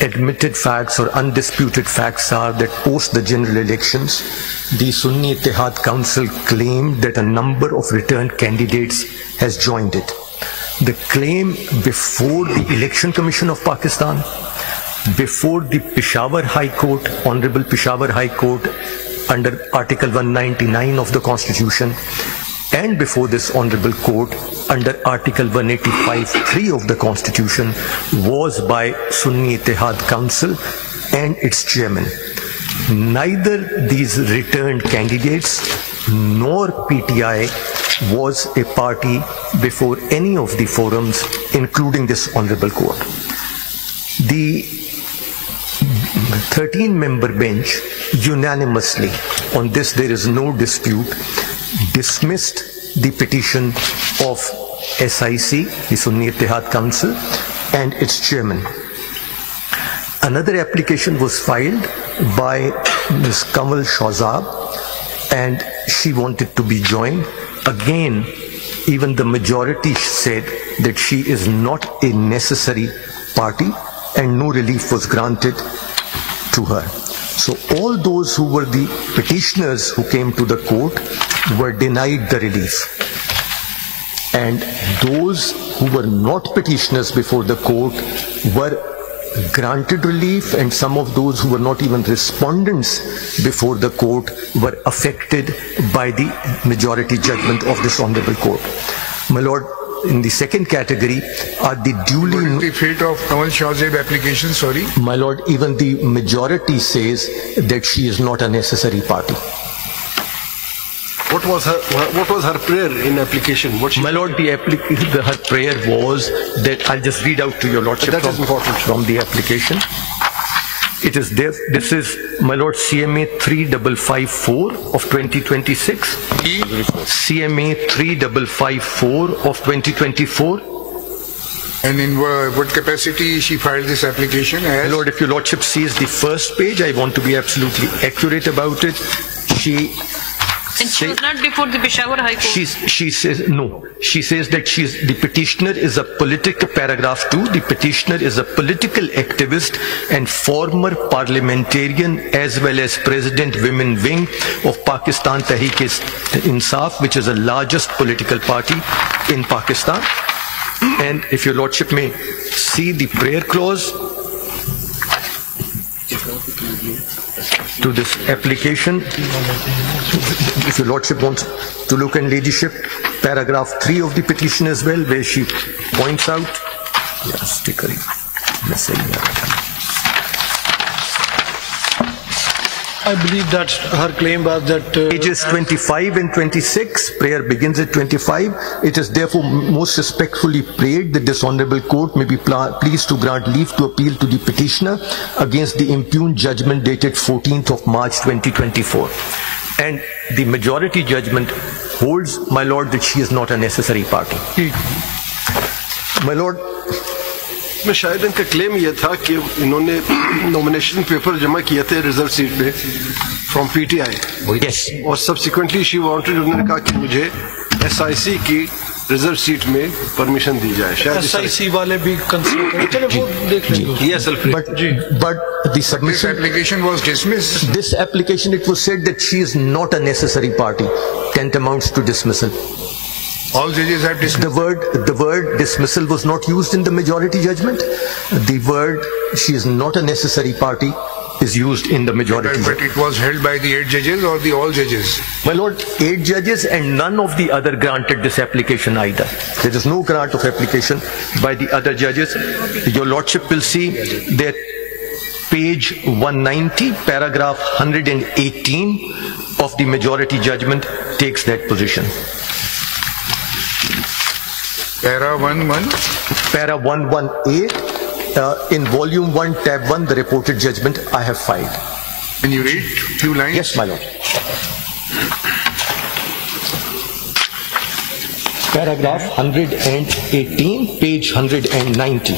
admitted facts or undisputed facts are that post the general elections, the Sunni Ittihad Council claimed that a number of returned candidates has joined it. The claim before the Election Commission of Pakistan, before the Peshawar High Court, Honorable Peshawar High Court under Article 199 of the Constitution, and before this Honorable Court under Article 185(3) of the Constitution, was by Sunni Ittihad Council and its chairman. Neither these returned candidates nor PTI was a party before any of the forums, including this Honorable Court. The 13-member bench unanimously, on this there is no dispute, dismissed the petition of SIC, the Sunni Ittihad Council, and its chairman. Another application was filed by Ms. Kamal Shahzab, and she wanted to be joined. Again, even the majority said that she is not a necessary party, and no relief was granted to her. So all those who were the petitioners who came to the court were denied the relief. And those who were not petitioners before the court were granted relief, and some of those who were not even respondents before the court were affected by the majority judgment of this Honorable Court. My Lord, in the second category are the duly... What is the fate of Kamal Shahzab application, sorry? My Lord, even the majority says that she is not a necessary party. What was her prayer in application? My Lord, her prayer was that, I'll just read out to your Lordship from the application. It is there, this is, my Lord, CMA 3554 of 2026, CMA 3554 of 2024. And in what capacity she filed this application? As? My Lord, if your Lordship sees the first page, I want to be absolutely accurate about it. And she was not before the Peshawar High Court. She says, no. She says that the petitioner is a political, paragraph 2, the petitioner is a political activist and former parliamentarian as well as President Women Wing of Pakistan Tehreek-e-Insaf, which is the largest political party in Pakistan. And if your Lordship may see the prayer clause to this application, if your Lordship wants to look in ladyship, paragraph 3 of the petition as well, where she points out, I believe that her claim was that pages 25 and 26, prayer begins at 25. It is therefore most respectfully prayed that this Honorable Court may be pleased to grant leave to appeal to the petitioner against the impugned judgment dated 14th of March 2024. And the majority judgment holds, my Lord, that she is not a necessary party. My Lord, में शायद इनका claim ये था कि इन्होंने nomination paper जमा किए थे रिजर्व सीट पे फ्रॉम पीटीआई, और सब्सिक्वेंटली शी वांटेड, उन्होंने कहा कि मुझे एसआईसी की रिजर्व सीट में परमिशन दी जाए. शायद एसआईसी वाले भी कंसीडर करें, चलो वो देख लेंगे. Yes, but the submission, this application was dismissed. This application, it was said that she is not a necessary party, tantamounts to dismissal. All judges have dismissed. The word dismissal was not used in the majority judgment. The word she is not a necessary party is used in the majority. But it was held by the 8 judges or the all judges? My Lord, 8 judges and none of the other granted this application either. There is no grant of application by the other judges. Your Lordship will see that page 190, paragraph 118 of the majority judgment takes that position. Para 11? Para 118, in volume 1, tab 1, the reported judgment I have filed. Can you read few lines? Yes, my Lord. Paragraph 118, page 190.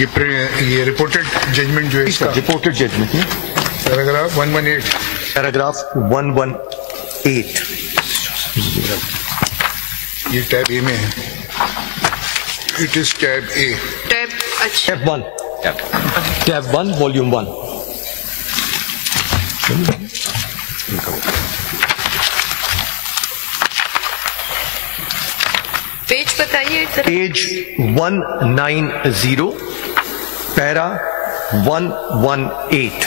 ये reported judgment जो है इसका? Reported judgment, yeah? Paragraph 118. Paragraph 118. ये tab ए में है. It is tab A. Tab, अच्छा. Tab 1. Tab 1, volume 1. Page बताइए इधर. Page 190, para 118.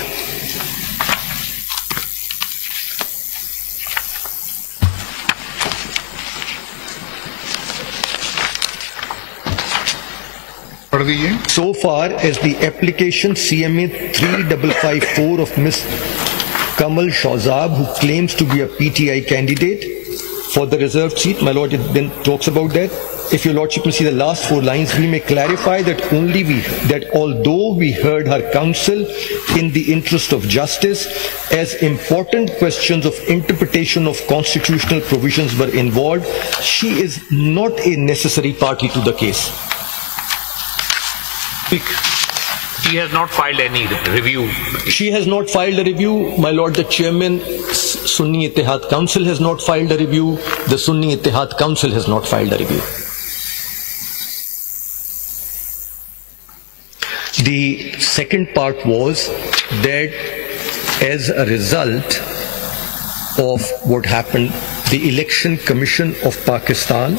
पढ़ दीजिए. So far as the application CMA 3554 of Ms. Kamal Shahzab, who claims to be a PTI candidate for the reserved seat, my lord, it then talks about that. If your lordship will see the last 4 lines, we may clarify that although we heard her counsel in the interest of justice, as important questions of interpretation of constitutional provisions were involved, she is not a necessary party to the case. She has not filed any review. She has not filed a review. My lord, the chairman, Sunni Ittihad Council has not filed a review. The Sunni Ittihad Council has not filed a review. The second part was that as a result of what happened, the Election Commission of Pakistan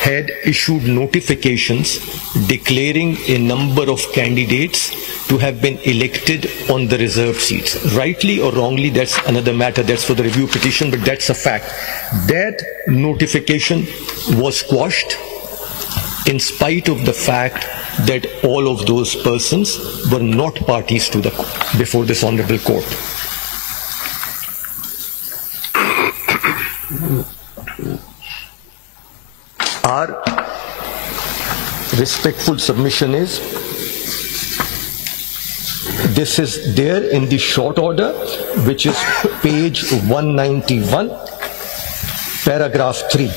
had issued notifications declaring a number of candidates to have been elected on the reserved seats. Rightly or wrongly, that's another matter, that's for the review petition, but that's a fact. That notification was quashed in spite of the fact that all of those persons were not parties to before this honorable court. Our respectful submission is, this is there in the short order, which is page 191, paragraph 3.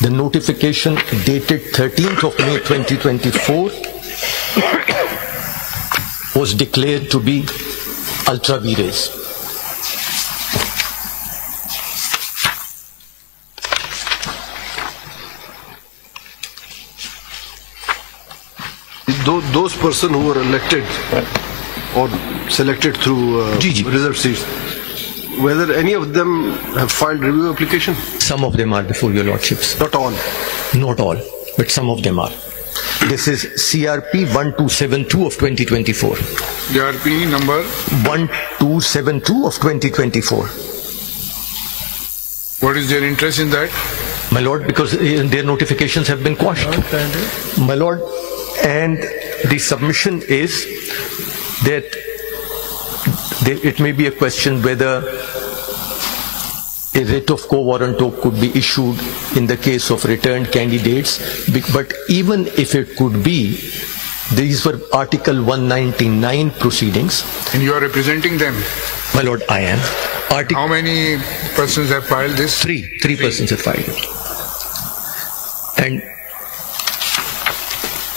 The notification dated 13th of May 2024 was declared to be ultra vires. Those persons who were elected or selected through reserved seats, whether any of them have filed review application? Some of them are before your lordships. Not all. Not all, but some of them are. This is CRP 1272 of 2024. CRP number 1272 of 2024. What is their interest in that? My lord, because their notifications have been quashed. My lord, and the submission is that it may be a question whether a writ of quo warranto could be issued in the case of returned candidates, but even if it could be, these were Article 199 proceedings. And you are representing them? My lord, I am. How many persons have filed this? Three persons have filed it. And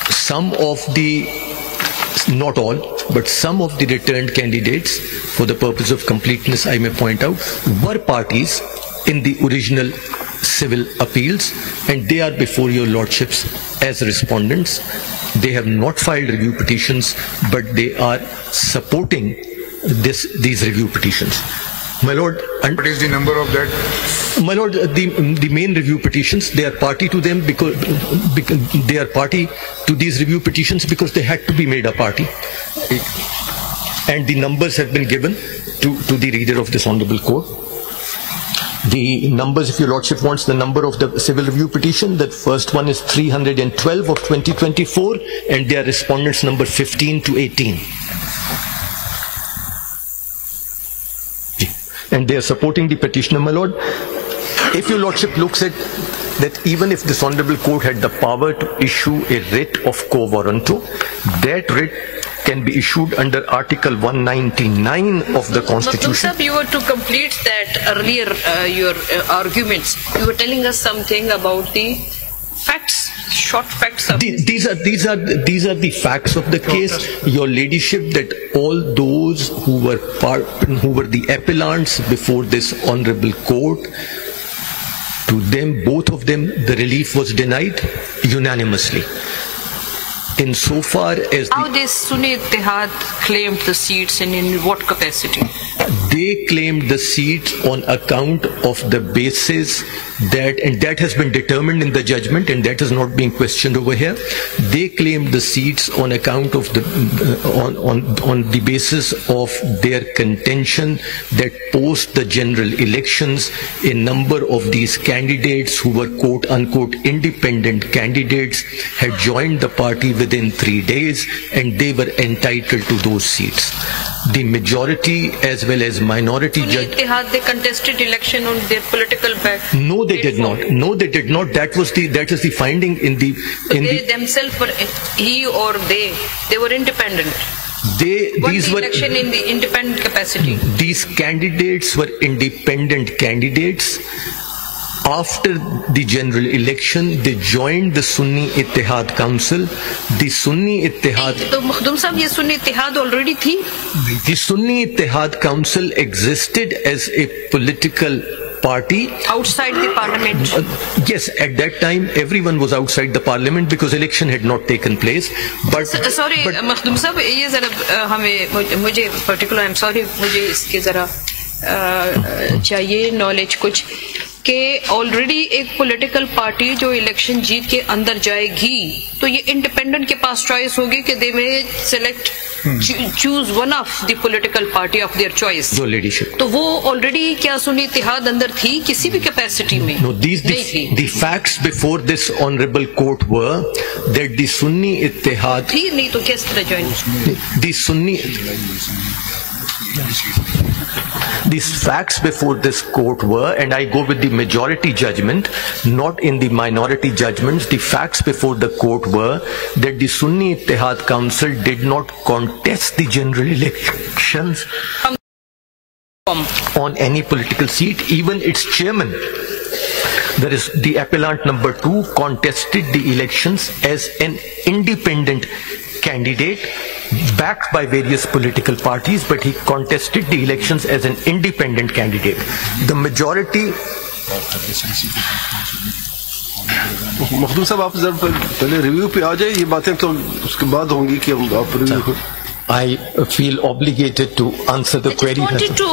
some of the, not all, but some of the returned candidates, for the purpose of completeness, I may point out, were parties in the original civil appeals, and they are before your lordships as respondents. They have not filed review petitions, but they are supporting these review petitions. My lord, and what is the number of that? My lord, the main review petitions, they are party to them because they are party to these review petitions because they had to be made a party. And the numbers have been given to the reader of this honorable court. The numbers, if your lordship wants the number of the civil review petition, the first one is 312 of 2024, and their respondents number 15 to 18. And they are supporting the petitioner, my lord. If your lordship looks at that, even if this honorable court had the power to issue a writ of quo warranto, that writ can be issued under Article 199 of the Constitution. Matlab, you were to complete that earlier, your arguments. You were telling us something about the facts, short facts of these are the facts of the case, your ladyship, that all those who were the appellants before this honorable court to To them, both of them, the relief was denied unanimously. Insofar as how this Sunni Ittihad claimed the seats and in what capacity? They claimed the seats on account of the basis that, and that has been determined in the judgment, and that is not being questioned over here. They claimed the seats on account of the on the basis of their contention that post the general elections, a number of these candidates who were quote unquote independent candidates had joined the party within 3 days, and they were entitled to those seats. The majority as well as minority Sunni Ittihad, they contested election on their political back. No, they did not. No, they did not. That is the finding in the. So they themselves were, he or they were independent. These were election in the independent capacity. These candidates were independent candidates. After the general election, they joined the Sunni Ittihad Council. The Sunni Ittihad. So, Makhdum Sahab, ये Sunni Ittihad already थी? The Sunni Ittihad Council existed as a political party outside the parliament. Yes, at that time everyone was outside the parliament because election had not taken place. But sorry, Makhdum Sahab, ये जरा हमें मुझे particular, I'm sorry, मुझे इसके जरा चाहिए knowledge कुछ कि ऑलरेडी एक पॉलिटिकल पार्टी जो इलेक्शन जीत के अंदर जाएगी तो ये इंडिपेंडेंट के पास चॉइस होगी कि दे में select choose one of the political party of their choice जो लीडरशिप तो वो ऑलरेडी क्या सुन्नी इत्तेहाद अंदर थी किसी भी कैपेसिटी में no, the facts before this honorable court were that the Sunni Ittihad थी नहीं तो किस तरह join the Sunni These facts before this court were, and I go with the majority judgment, not in the minority judgments, the facts before the court were that the Sunni Ittihad Council did not contest the general elections on any political seat, even its chairman. That is, the appellant number 2 contested the elections as an independent candidate backed by various political parties, but he contested the elections as an independent candidate. The majority. Makhdoom साहब आप जरा पहले review पे आ जाए ये बातें तो उसके बाद होंगी कि हम आप review I feel obligated to answer the query. I just wanted to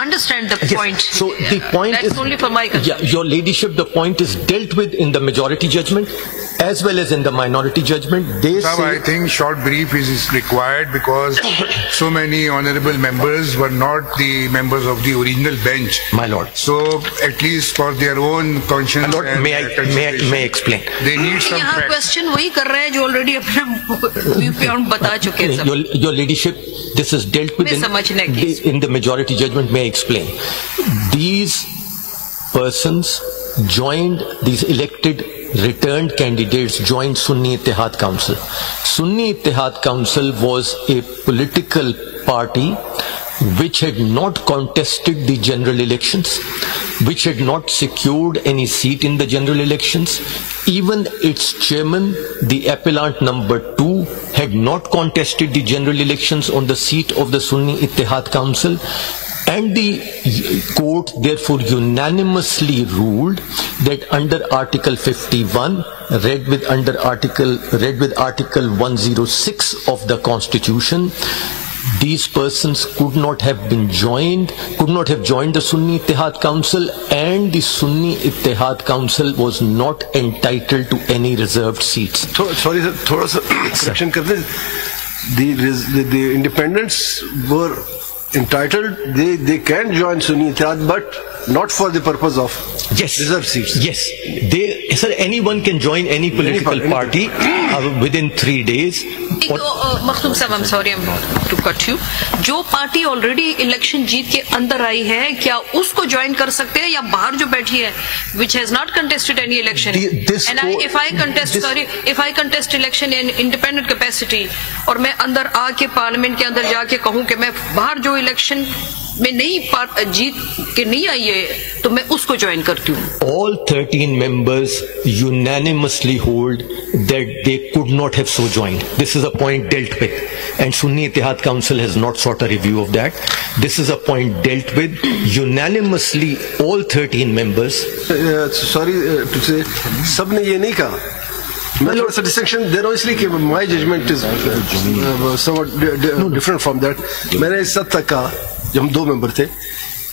understand the point. Yes. So the point That's is only for my concern. Yeah, your ladyship, the point is dealt with in the majority judgment as well as in the minority judgment. They say, I think short brief is required because so many honorable members were not the members of the original bench. My lord. So at least for their own conscience. My lord, and may I explain? They need some यहाँ facts. Question वही कर रहे हैं जो already अपने view पे हम बता चुके हैं सब. Your ladyship, this is dealt with in the majority judgment. May I explain? These persons joined, these elected returned candidates joined Sunni Ittihad Council. Sunni Ittihad Council was a political party which had not contested the general elections, which had not secured any seat in the general elections. Even its chairman, the appellant number 2, had not contested the general elections on the seat of the Sunni Ittihad Council. And the court therefore unanimously ruled that under Article 51, read with Article 106 of the Constitution, these persons could not have joined the Sunni Ittihad Council, and the Sunni Ittihad Council was not entitled to any reserved seats. Sorry sir, थोड़ा सा correction कर दें. The independents were entitled, they can join Sunni Ittihad, but not for the purpose of reserved seats. Yes, sir, anyone can join any political party within 3 days. Makhdoom साहब, I'm sorry to cut you. जो party already election जीत के अंदर आई है क्या उसको join कर सकते हैं या बाहर जो बैठी है which has not contested any election and if I contest election in independent capacity और मैं अंदर आके पार्लियामेंट के अंदर जाके कहूँ कि मैं बाहर जो इलेक्शन में नई जीत के नहीं आई है तो मैं उसको ज्वाइन करती हूँ. All 13 members unanimously hold that they could not have so joined. This is a point dealt with, and Sunni Ittihad Council has not sought a review of that. This is a point dealt with unanimously. All 13 members. Sorry to say, सबने ये नहीं कहा. मैं थोड़ा सा distinction दे रहा हूँ इसलिए कि my judgement is somewhat different from that. मैंने इस हद तक कहा जब हम 2 मेंबर थे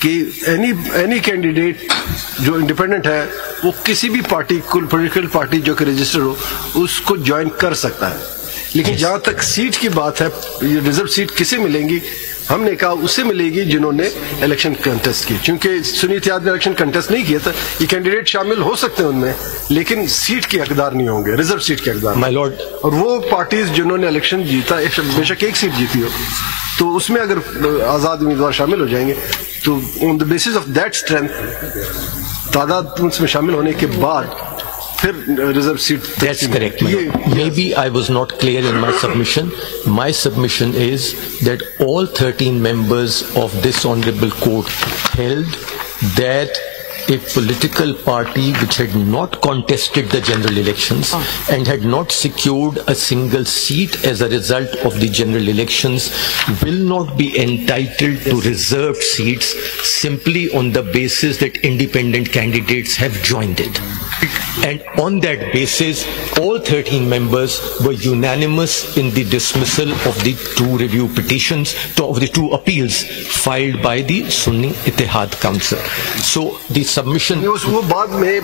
कि एनी कैंडिडेट जो इंडिपेंडेंट है वो किसी भी पार्टी, कोई पॉलिटिकल पार्टी जो कि रजिस्टर हो उसको ज्वाइन कर सकता है. लेकिन जहाँ तक सीट की बात है, ये रिजर्व सीट किसे मिलेंगी, हमने कहा उससे मिलेगी जिन्होंने इलेक्शन कंटेस्ट की. क्योंकि सुन्नी इत्तेहाद ने इलेक्शन कंटेस्ट नहीं किया था, ये कैंडिडेट शामिल हो सकते हैं उनमें, लेकिन सीट के हकदार नहीं होंगे, रिजर्व सीट के हकदार. माय लॉर्ड, और वो पार्टीज जिन्होंने इलेक्शन जीता, बेशक एक सीट जीती हो, तो उसमें अगर आजाद उम्मीदवार शामिल हो जाएंगे तो on the basis of that strength, तादाद उसमें शामिल होने के बाद फिर reserve seat. That's correct. Maybe I was not clear in my submission. My submission is that all 13 members of this honorable court held that a political party which had not contested the general elections and had not secured a single seat as a result of the general elections will not be entitled to reserved seats simply on the basis that independent candidates have joined it. And on that basis, all 13 members were unanimous in the dismissal of the 2 review petitions, of the 2 appeals filed by the Sunni Ittihad Council. So the submission. वो बाद में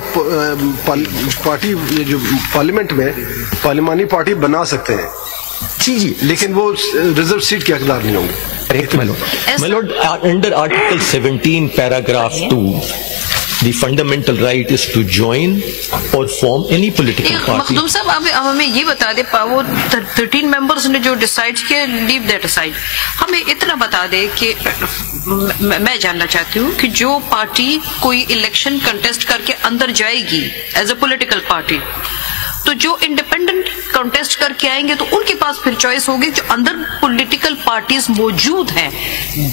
party जो parliament में पार्लिमानी party बना सकते हैं जी, लेकिन वो रिजर्व सीट के हकदार नहीं होंगे. My Lord, under Article 17, paragraph 2. The fundamental right is to join or form any political party. Makhdoom साहब, अब हमें ये बता दे, वो 13 मेंबर्स ने जो डिसाइड किया, लीव दैट असाइड, हमें इतना बता दे कि मैं जानना चाहती हूँ कि जो पार्टी कोई इलेक्शन कंटेस्ट करके अंदर जाएगी एज अ पॉलिटिकल पार्टी, तो जो इंडिपेंडेंट कंटेस्ट करके आएंगे तो उनके पास फिर चॉइस होगी. जो अंदर पॉलिटिकल पार्टीज मौजूद हैं,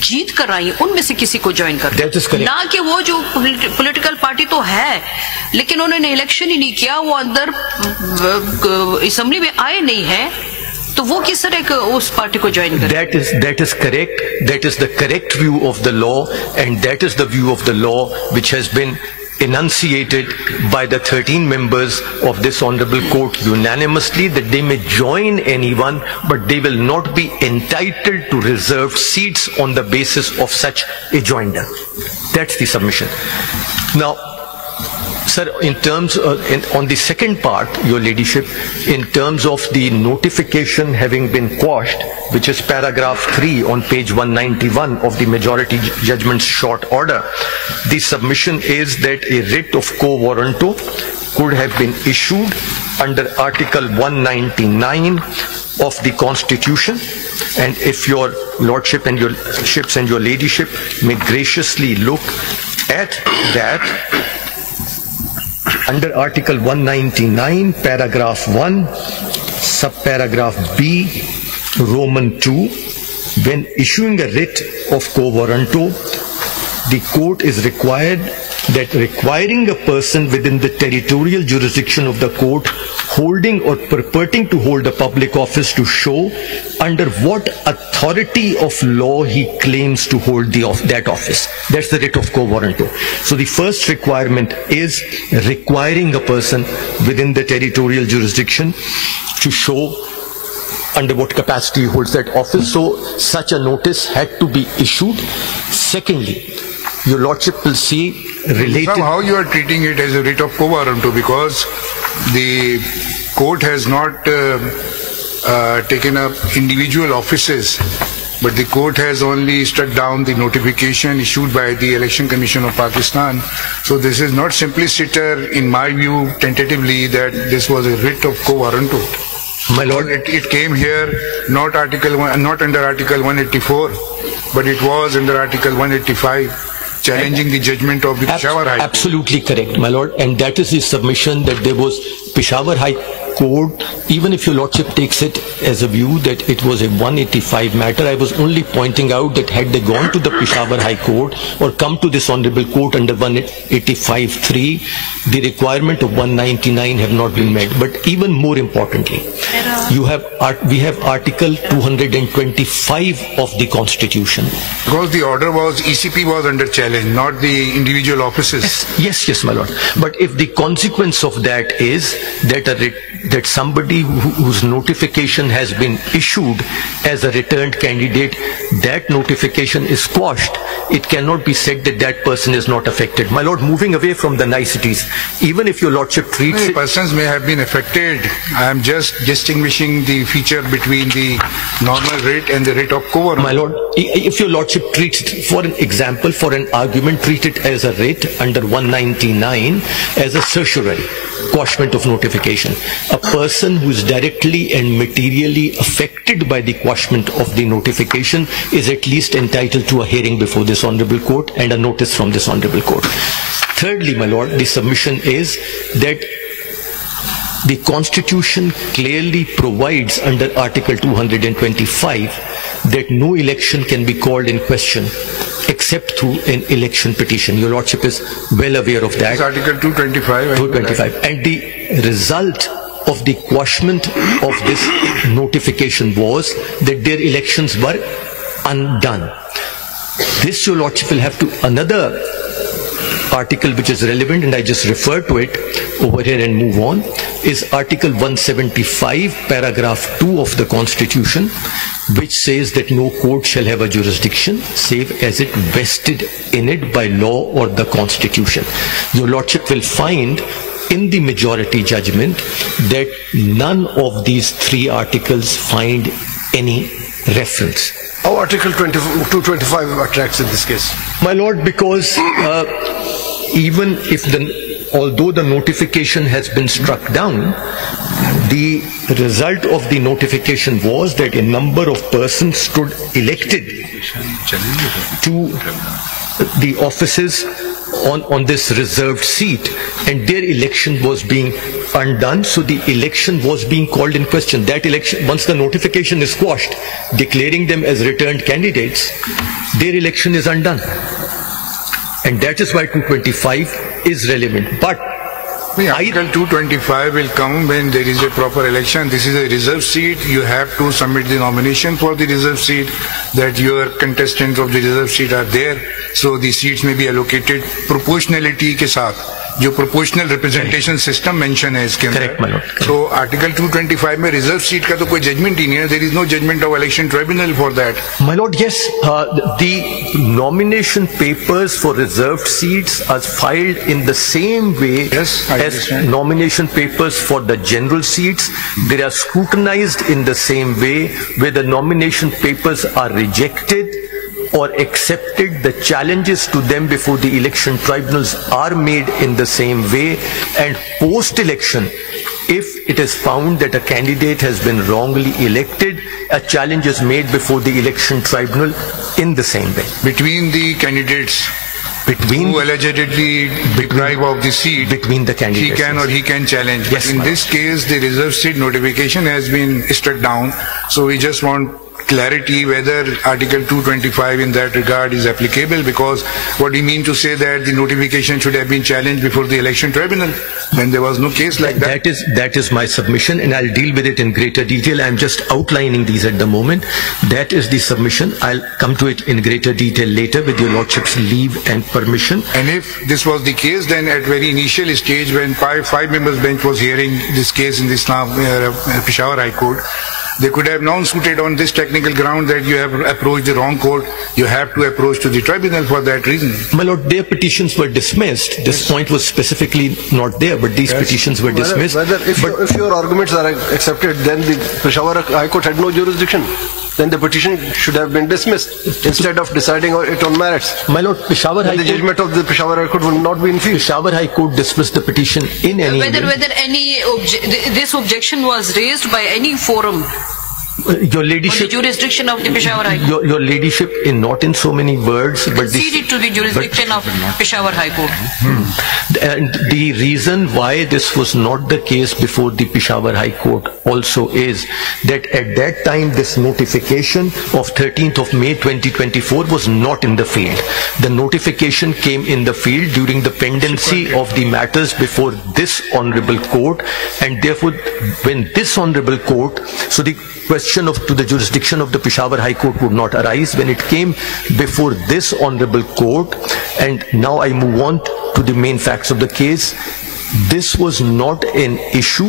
जीत कर आई, उनमें से किसी को ज्वाइन कर, ना कि वो जो पॉलिटिकल पार्टी तो है लेकिन उन्होंने इलेक्शन ही नहीं किया, वो अंदर असेंबली में आए नहीं है, तो वो किस तरह उस पार्टी को ज्वाइन करे. That is correct. That is the correct view of the law, and that is the view of the law which has been enunciated by the 13 members of this honorable court unanimously, that they may join anyone, but they will not be entitled to reserved seats on the basis of such a joinder. That's the submission. Now, sir, in terms on the second part, your ladyship, in terms of the notification having been quashed, which is paragraph 3 on page 191 of the majority judgment's short order, the submission is that a writ of quo warranto could have been issued under Article 199 of the Constitution. And if your lordship and your ships and your ladyship may graciously look at that, under Article 199, paragraph 1, subparagraph B, Roman 2, when issuing a writ of quo warranto, the court is required that requiring a person within the territorial jurisdiction of the court holding or purporting to hold a public office to show under what authority of law he claims to hold that office. That's the writ of quo warranto. So the first requirement is requiring a person within the territorial jurisdiction to show under what capacity he holds that office. So such a notice had to be issued. Secondly, your lordship will see related... Somehow you are treating it as a writ of quo warranto because the court has not taken up individual offices, but the court has only struck down the notification issued by the Election Commission of Pakistan. So this is not simply sitter, in my view, tentatively that this was a writ of quo warranto. My lord, it came here not under Article 184, but it was under Article 185. Challenging the judgment of the Peshawar High Court. Absolutely correct, my lord, and that is the submission, that there was Peshawar High Court, even if your Lordship takes it as a view that it was a 185 matter, I was only pointing out that had they gone to the Peshawar High Court or come to this Honorable Court under 185(3), the requirement of 199 have not been met. But even more importantly, we have Article 225 of the Constitution. Because the order was, ECP was under challenge, not the individual offices. Yes, my lord. But if the consequence of that is that somebody whose notification has been issued as a returned candidate, that notification is quashed, it cannot be said that that person is not affected. My lord, moving away from the niceties, even if your lordship treats it... persons may have been affected. I am just distinguishing the feature between the normal writ and the writ of quorum. My lord, if your lordship treats it, for an example, for an argument, treat it as a writ under 199 as a certiorari, quashment of notification. A person who is directly and materially affected by the quashment of the notification is at least entitled to a hearing before this Honorable Court and a notice from this Honorable Court. Thirdly, my lord, the submission is that the Constitution clearly provides under Article 225 that no election can be called in question except through an election petition. Your lordship is well aware of that. It's Article 225. 225. And the result of the quashment of this notification was that their elections were undone. This, your lordship, will have to another article which is relevant, and I just refer to it over here and move on, is Article 175, paragraph 2 of the Constitution, which says that no court shall have a jurisdiction save as it vested in it by law or the Constitution. Your lordship will find in the majority judgment that none of these three articles find any reference. How Article 225 attracts in this case? My lord, because even if although the notification has been struck down, the result of the notification was that a number of persons stood elected to the offices on this reserved seat, and their election was being undone, so the election was being called in question. That election, once the notification is quashed, declaring them as returned candidates, their election is undone. And that is why 225 is relevant. But Article 225 will come when there is a proper election. This is a reserve seat. You have to submit the nomination for the reserve seat, that your contestants of the reserve seat are there. So the seats may be allocated proportionality के साथ, जो proportional representation system mention है इसके अंदर. So Article 225 में reserve seat का तो कोई judgment ही नहीं है. There is no judgment of election tribunal for that. My lord, yes, the nomination papers for reserved seats are filed in the same way as nomination papers for the general seats. They are scrutinized in the same way. Where the nomination papers are rejected or accepted, the challenges to them before the election tribunals are made in the same way. And post-election, if it is found that a candidate has been wrongly elected, a challenge is made before the election tribunal in the same way. Between the candidates who allegedly deprive of the seat, between the candidates, he can or he can challenge. Yes, in this case, the reserve seat notification has been struck down. So we just want clarity whether Article 225 in that regard is applicable, because what do you mean to say that the notification should have been challenged before the election tribunal when there was no case like that? That is my submission, and I'll deal with it in greater detail. I'm just outlining these at the moment. That is the submission. I'll come to it in greater detail later with your lordship's leave and permission. And if this was the case, then at very initial stage when five members bench was hearing this case in the Peshawar High Court, they could have non-suited on this technical ground that you have approached the wrong court. You have to approach to the tribunal for that reason. My lord, their petitions were dismissed. This point was specifically not there, but these petitions were dismissed. If your arguments are accepted, then the Peshawar High Court had no jurisdiction. Then the petition should have been dismissed instead of deciding it on merits. My lord, Peshawar High Court, the judgment of the Peshawar High Court will not be in field. Peshawar High Court dismissed the petition in any whether any this objection was raised by any forum Your ladyship, the jurisdiction of the Peshawar High Court. Your ladyship, not in so many words, but conceded to the jurisdiction of Peshawar High Court. And the reason why this was not the case before the Peshawar High Court also is that at that time this notification of 13th of May 2024 was not in the field. The notification came in the field during the pendency of the matters before this honorable court, and therefore when this honorable court, so the question of to the jurisdiction of the Peshawar High Court would not arise when it came before this honorable court. And now I move on to the main facts of the case. This was not an issue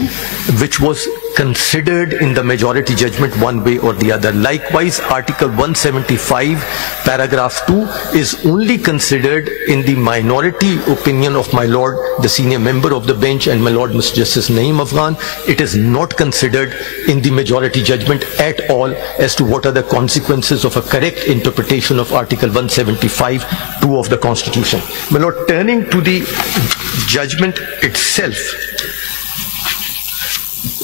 which was considered in the majority judgment one way or the other. Likewise, Article 175, paragraph 2 is only considered in the minority opinion of my lord, the senior member of the bench, and my lord, Mr. Justice Naeem Afghan. It is not considered in the majority judgment at all as to what are the consequences of a correct interpretation of Article 175(2) of the Constitution. My lord, turning to the judgment itself,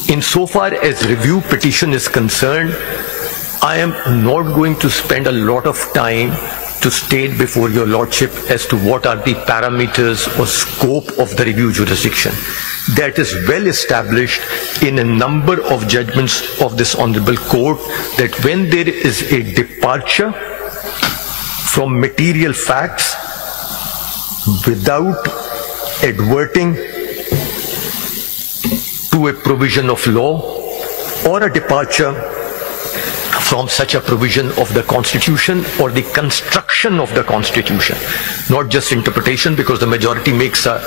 insofar as review petition is concerned, I am not going to spend a lot of time to state before your lordship as to what are the parameters or scope of the review jurisdiction. That is well established in a number of judgments of this honorable court, that when there is a departure from material facts without adverting to a provision of law or a departure from such a provision of the Constitution or the construction of the Constitution, not just interpretation, because the majority makes a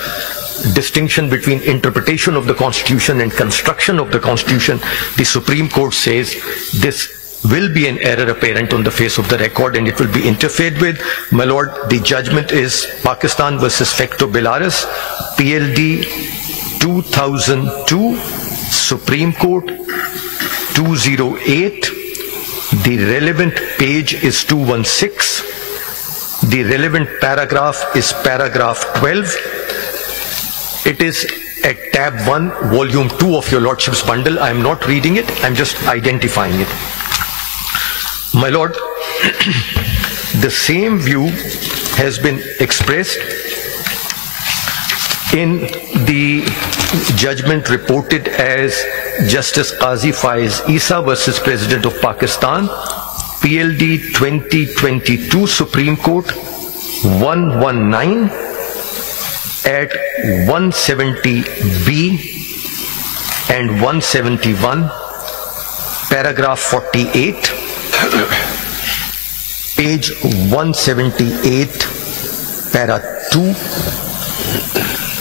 distinction between interpretation of the Constitution and construction of the Constitution. The Supreme Court says this will be an error apparent on the face of the record and it will be interfered with. My lord, the judgment is Pakistan versus Fekto Belarus, PLD 2002, Supreme Court 208. The relevant page is 216. The relevant paragraph is paragraph 12. It is at tab 1, volume 2 of your lordship's bundle. I am not reading it, I am just identifying it. My lord, the same view has been expressed in the judgment reported as Justice Qazi Faiz Isa versus President of Pakistan, PLD 2022, Supreme Court 119 at 170B and 171, paragraph 48, page 178, para 2.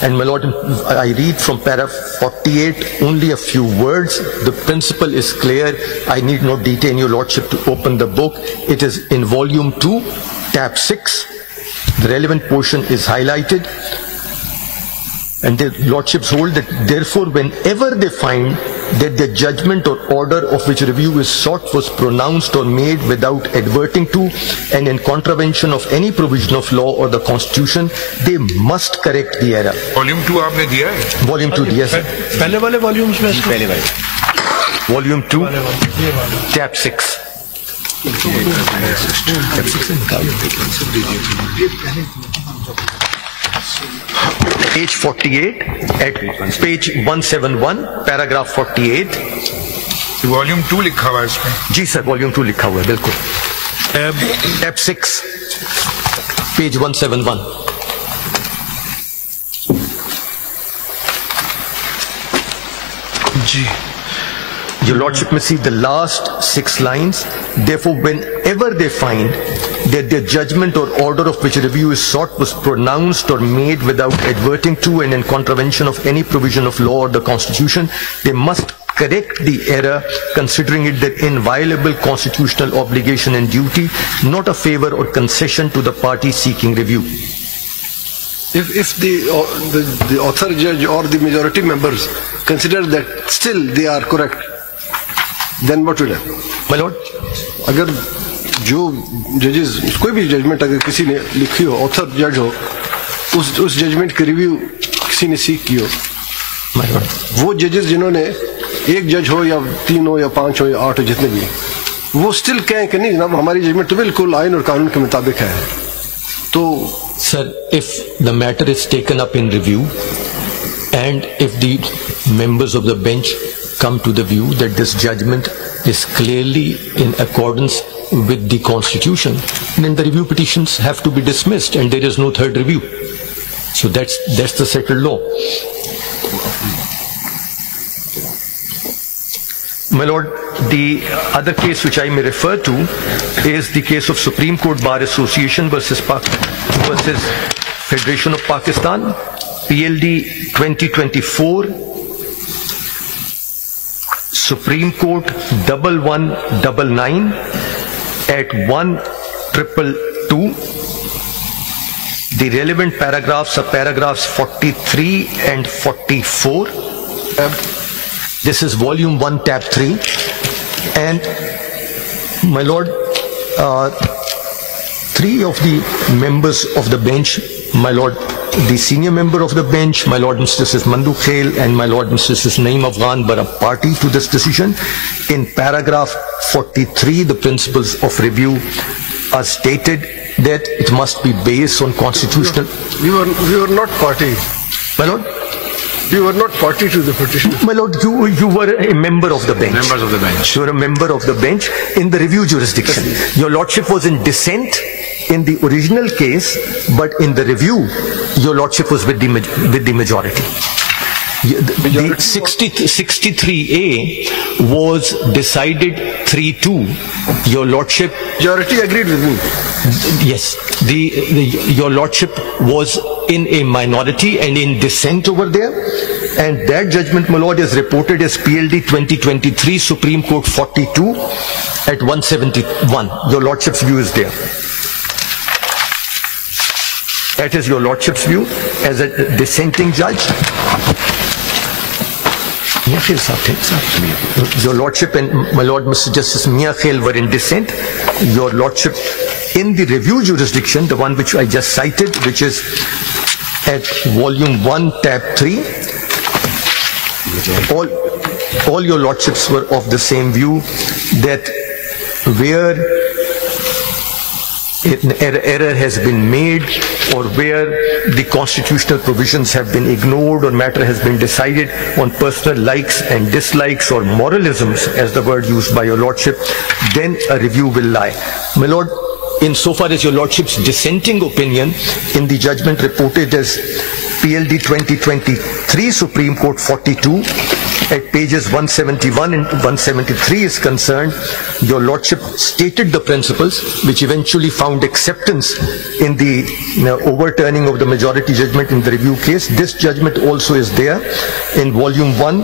And my lord, I read from paragraph 48 only a few words. The principle is clear. I need not detain your lordship to open the book. It is in volume 2, tab 6. The relevant portion is highlighted. And the lordships hold that therefore whenever they find that the judgment or order of which review is sought was pronounced or made without adverting to and in contravention of any provision of law or the Constitution, they must correct the error. Volume 2 आपने दिया है? Volume 2 दिया है. पहले वाले volumes में पहले वाले. Volume 2, tab 6. Page 48 at page 171, paragraph 48. Volume 2 लिखा हुआ है इसमें. जी सर, Volume 2 लिखा हुआ है, बिल्कुल. Tab 6, page 171. Ji. Your lordship may see the last 6 lines. Therefore, whenever they find that the judgment or order of which review is sought was pronounced or made without adverting to and in contravention of any provision of law or the Constitution, they must correct the error, considering it their inviolable constitutional obligation and duty, not a favor or concession to the party seeking review. If the author judge or the majority members consider that still they are correct, then what will happen? My lord, अगर जो जजेस कोई भी judgement अगर किसी ने लिखी हो, ऑथर जज हो, उस जजमेंट की रिव्यू किसी ने सीख की हो, वो जजेस जिन्होंने एक जज हो या 3 हो या 5 हो या 8 हो, जितने भी, वो स्टिल कहें कि नहीं जनाब हमारी जजमेंट तो बिल्कुल आइन और कानून के मुताबिक है. तो Sir, if the matter is taken up in review and if the members of the bench come to the view that this judgment is clearly in accordance with the Constitution, then the review petitions have to be dismissed and there is no third review. So that's the settled law. My Lord, the other case which I may refer to is the case of Supreme Court Bar Association versus Federation of Pakistan, PLD 2024, Supreme Court 1199 at 1222. The relevant paragraphs are paragraphs 43 and 44. This is volume 1 tab 3, and my lord, 3 of the members of the bench, my lord, the senior member of the bench, my lord Mrs. Mandu Khail and my lord Mrs. Naeem Afghan were a party to this decision. In paragraph 43, the principles of review are stated that it must be based on constitutional. We were not party. My lord? You were not party to the petition. My lord, you were a member of the bench. Members of the bench. You were a member of the bench in the review jurisdiction. Your lordship was in dissent in the original case, but in the review, your lordship was with the majority. The 63A was decided 3-2. Your lordship. Majority agreed with me. Yes, your lordship was in a minority and in dissent over there, and that judgment, my lord, is reported as PLD 2023, Supreme Court 42 at 171. Your lordship's view is there. That is your lordship's view as a dissenting judge. Your lordship and my lord Mr. Justice Mia Khail were in dissent. Your lordship in the review jurisdiction, the one which I just cited, which is at volume 1 tab 3, all your lordships were of the same view that where an error has been made or where the constitutional provisions have been ignored or matter has been decided on personal likes and dislikes or moralisms, as the word used by your lordship, then a review will lie. My lord, insofar as your lordship's dissenting opinion in the judgment reported as PLD 2023 Supreme Court 42 at pages 171 and 173 is concerned, your lordship stated the principles which eventually found acceptance in the overturning of the majority judgment in the review case. This judgment also is there in volume 1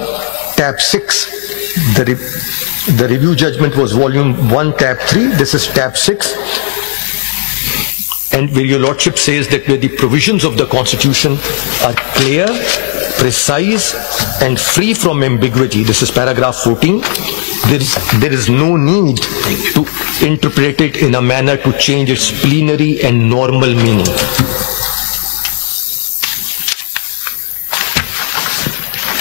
tab 6. The review judgment was volume 1 tab 3. This is tab 6. And where your lordship says that where the provisions of the Constitution are clear, precise and free from ambiguity, this is paragraph 14, there is no need to interpret it in a manner to change its plenary and normal meaning.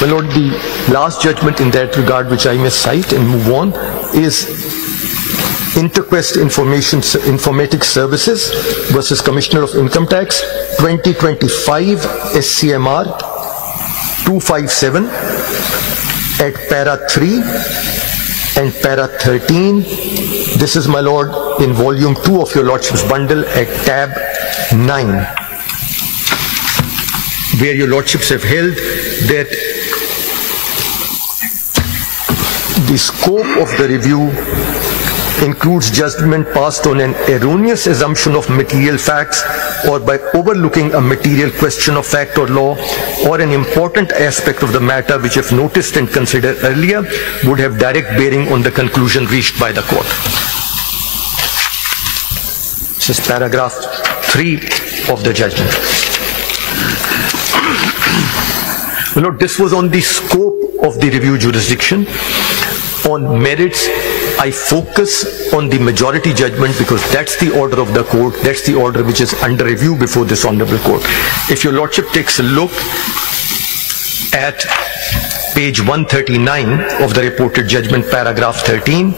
My lord, the last judgment in that regard which I may cite and move on is Interquest Informatics Services versus Commissioner of Income Tax 2025 SCMR 257 at para 3 and para 13. This is, my lord, in volume 2 of your lordship's bundle at tab 9, where your lordships have held that the scope of the review includes judgment passed on an erroneous assumption of material facts or by overlooking a material question of fact or law or an important aspect of the matter which, if noticed and considered earlier, would have direct bearing on the conclusion reached by the court. This is paragraph 3 of the judgment. Well, this was on the scope of the review jurisdiction. On merits, I focus on the majority judgment because that's the order of the court, that's the order which is under review before this honorable court. If your lordship takes a look at page 139 of the reported judgment, paragraph 13.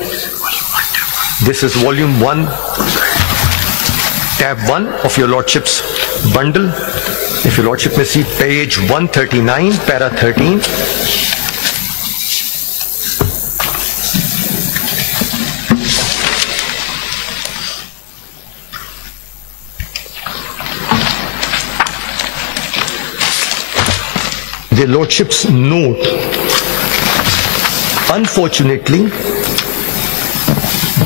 This is volume 1, tab 1 of your Lordship's bundle. If your Lordship may see page 139, para 13. The Lordship's note, unfortunately,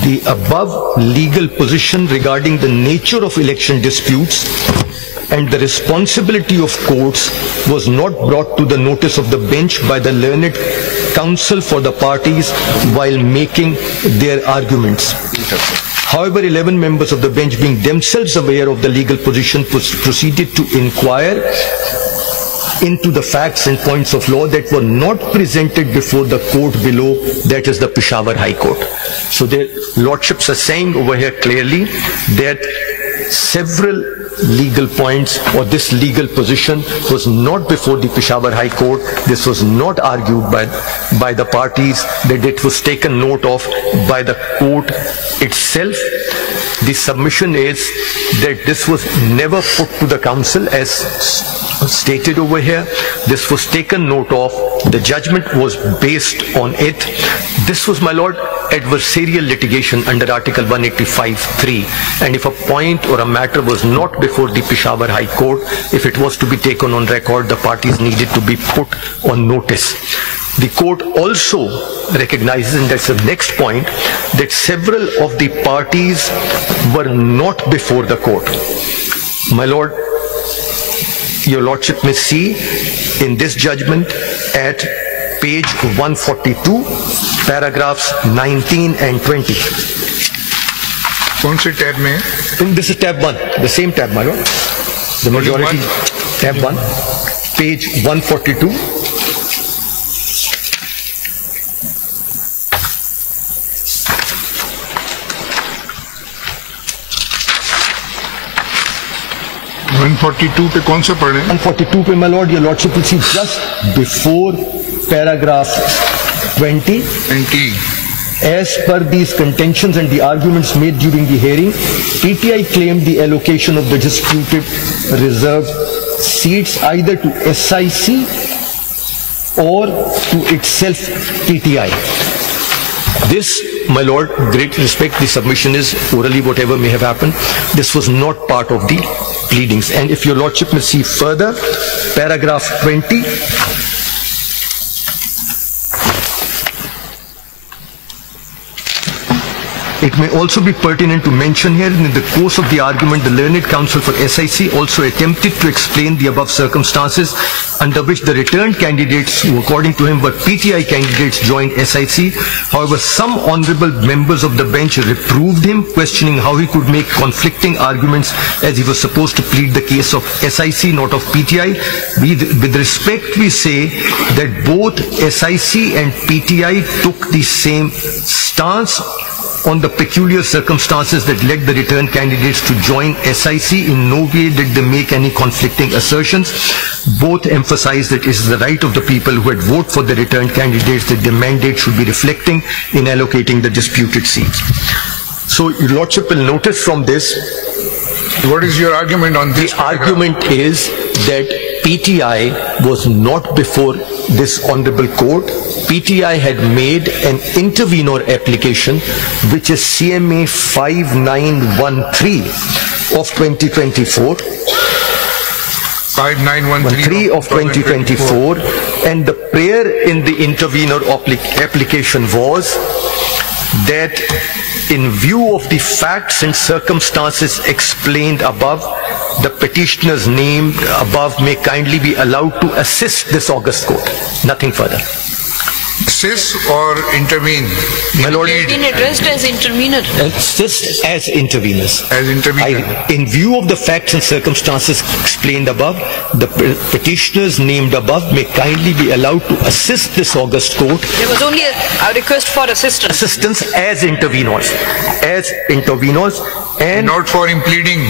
the above legal position regarding the nature of election disputes and the responsibility of courts was not brought to the notice of the bench by the learned counsel for the parties while making their arguments. However, 11 members of the bench, being themselves aware of the legal position, proceeded to inquire into the facts and points of law that were not presented before the court below, that is the Peshawar High Court. So their Lordships are saying over here clearly that several legal points or this legal position was not before the Peshawar High Court. This was not argued by the parties, that it was taken note of by the court itself. The submission is that this was never put to the council as stated over here. This was taken note of. The judgment was based on it. This was, my lord, adversarial litigation under Article 185(3). And if a point or a matter was not before the Peshawar High Court, if it was to be taken on record, the parties needed to be put on notice. The court also recognizes, and that's the next point, that several of the parties were not before the court. My lord, your Lordship may see in this judgment at page 142, paragraphs 19 and 20. कौन से tab में है? This is tab 1, the same tab, my lord. The majority, tab 1, page 142. पे कौन सा पढ़ रहे हैं? 142 पे, my lord, your Lordship will see just before paragraph 20. As per these contentions and the arguments made during the hearing, PTI claimed the allocation of the disputed reserved seats either to SIC or to itself, PTI. This, my lord, great respect, the submission is orally, whatever may have happened. This was not part of the pleadings. And if your Lordship may see further, paragraph 20. It may also be pertinent to mention here, in the course of the argument, the learned counsel for SIC also attempted to explain the above circumstances under which the returned candidates, who according to him were PTI candidates, joined SIC. However, some honorable members of the bench reproved him, questioning how he could make conflicting arguments as he was supposed to plead the case of SIC, not of PTI. With respect, we say that both SIC and PTI took the same stance on the peculiar circumstances that led the returned candidates to join SIC. In no way did they make any conflicting assertions. Both emphasized that it is the right of the people who had voted for the returned candidates that the mandate should be reflecting in allocating the disputed seats. So, your Lordship will notice from this. What is your argument on this? The argument is that PTI was not before this honorable court. PTI had made an intervenor application, which is CMA 5913 of 2024. 5913 of 2024, and the prayer in the intervenor application was that in view of the facts and circumstances explained above, the petitioner's name above may kindly be allowed to assist this august court. Nothing further. Assist or intervene? My lord, They've been addressed as intervener. Assist as interveners. As intervener. In view of the facts and circumstances explained above, the petitioners named above may kindly be allowed to assist this august court. There was only a request for assistance. Assistance as intervenors. As intervenors, and Not for impleading.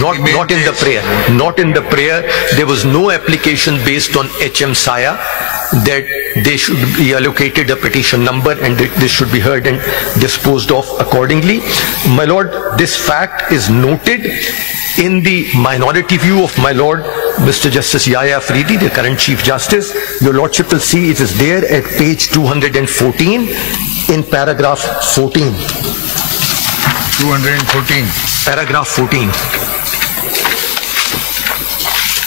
not in the prayer. Not in the prayer. There was no application based on HM Saya. that they should be allocated a petition number and this should be heard and disposed of accordingly. My Lord, this fact is noted in the minority view of my Lord, Mr. Justice Yahya Afridi, the current Chief Justice. Your Lordship will see it is there at page 214 in paragraph 14. 214. Paragraph 14.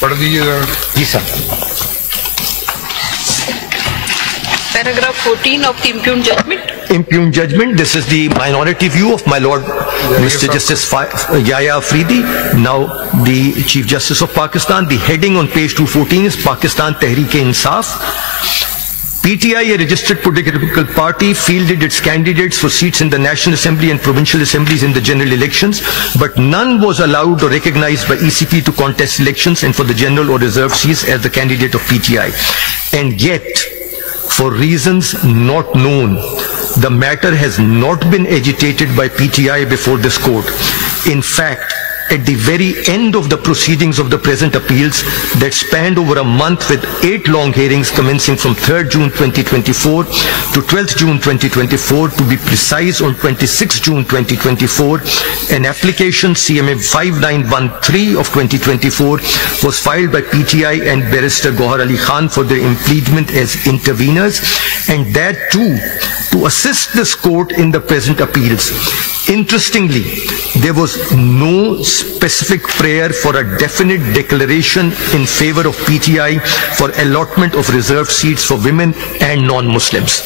पढ़ दीजिएगा। जी sir. Paragraph 14 of the impugned judgment. Impugned judgment. This is the minority view of my Lord, Mr. Justice Yahya Afridi, now the Chief Justice of Pakistan. The heading on page 214 is Pakistan Tehreek-e-Insaf. PTI, a registered political party, fielded its candidates for seats in the National Assembly and Provincial Assemblies in the general elections, but none was allowed or recognized by ECP to contest elections and for the general or reserved seats as the candidate of PTI. And yet, for reasons not known, the matter has not been agitated by PTI before this court. In fact, at the very end of the proceedings of the present appeals that spanned over a month with 8 long hearings commencing from 3rd June 2024 to 12th June 2024, to be precise on 26 June 2024, an application CMA 5913 of 2024 was filed by PTI and Barrister Gohar Ali Khan for their impleadment as interveners, and that too to assist this court in the present appeals. Interestingly, there was no specific prayer for a definite declaration in favor of PTI for allotment of reserved seats for women and non-Muslims.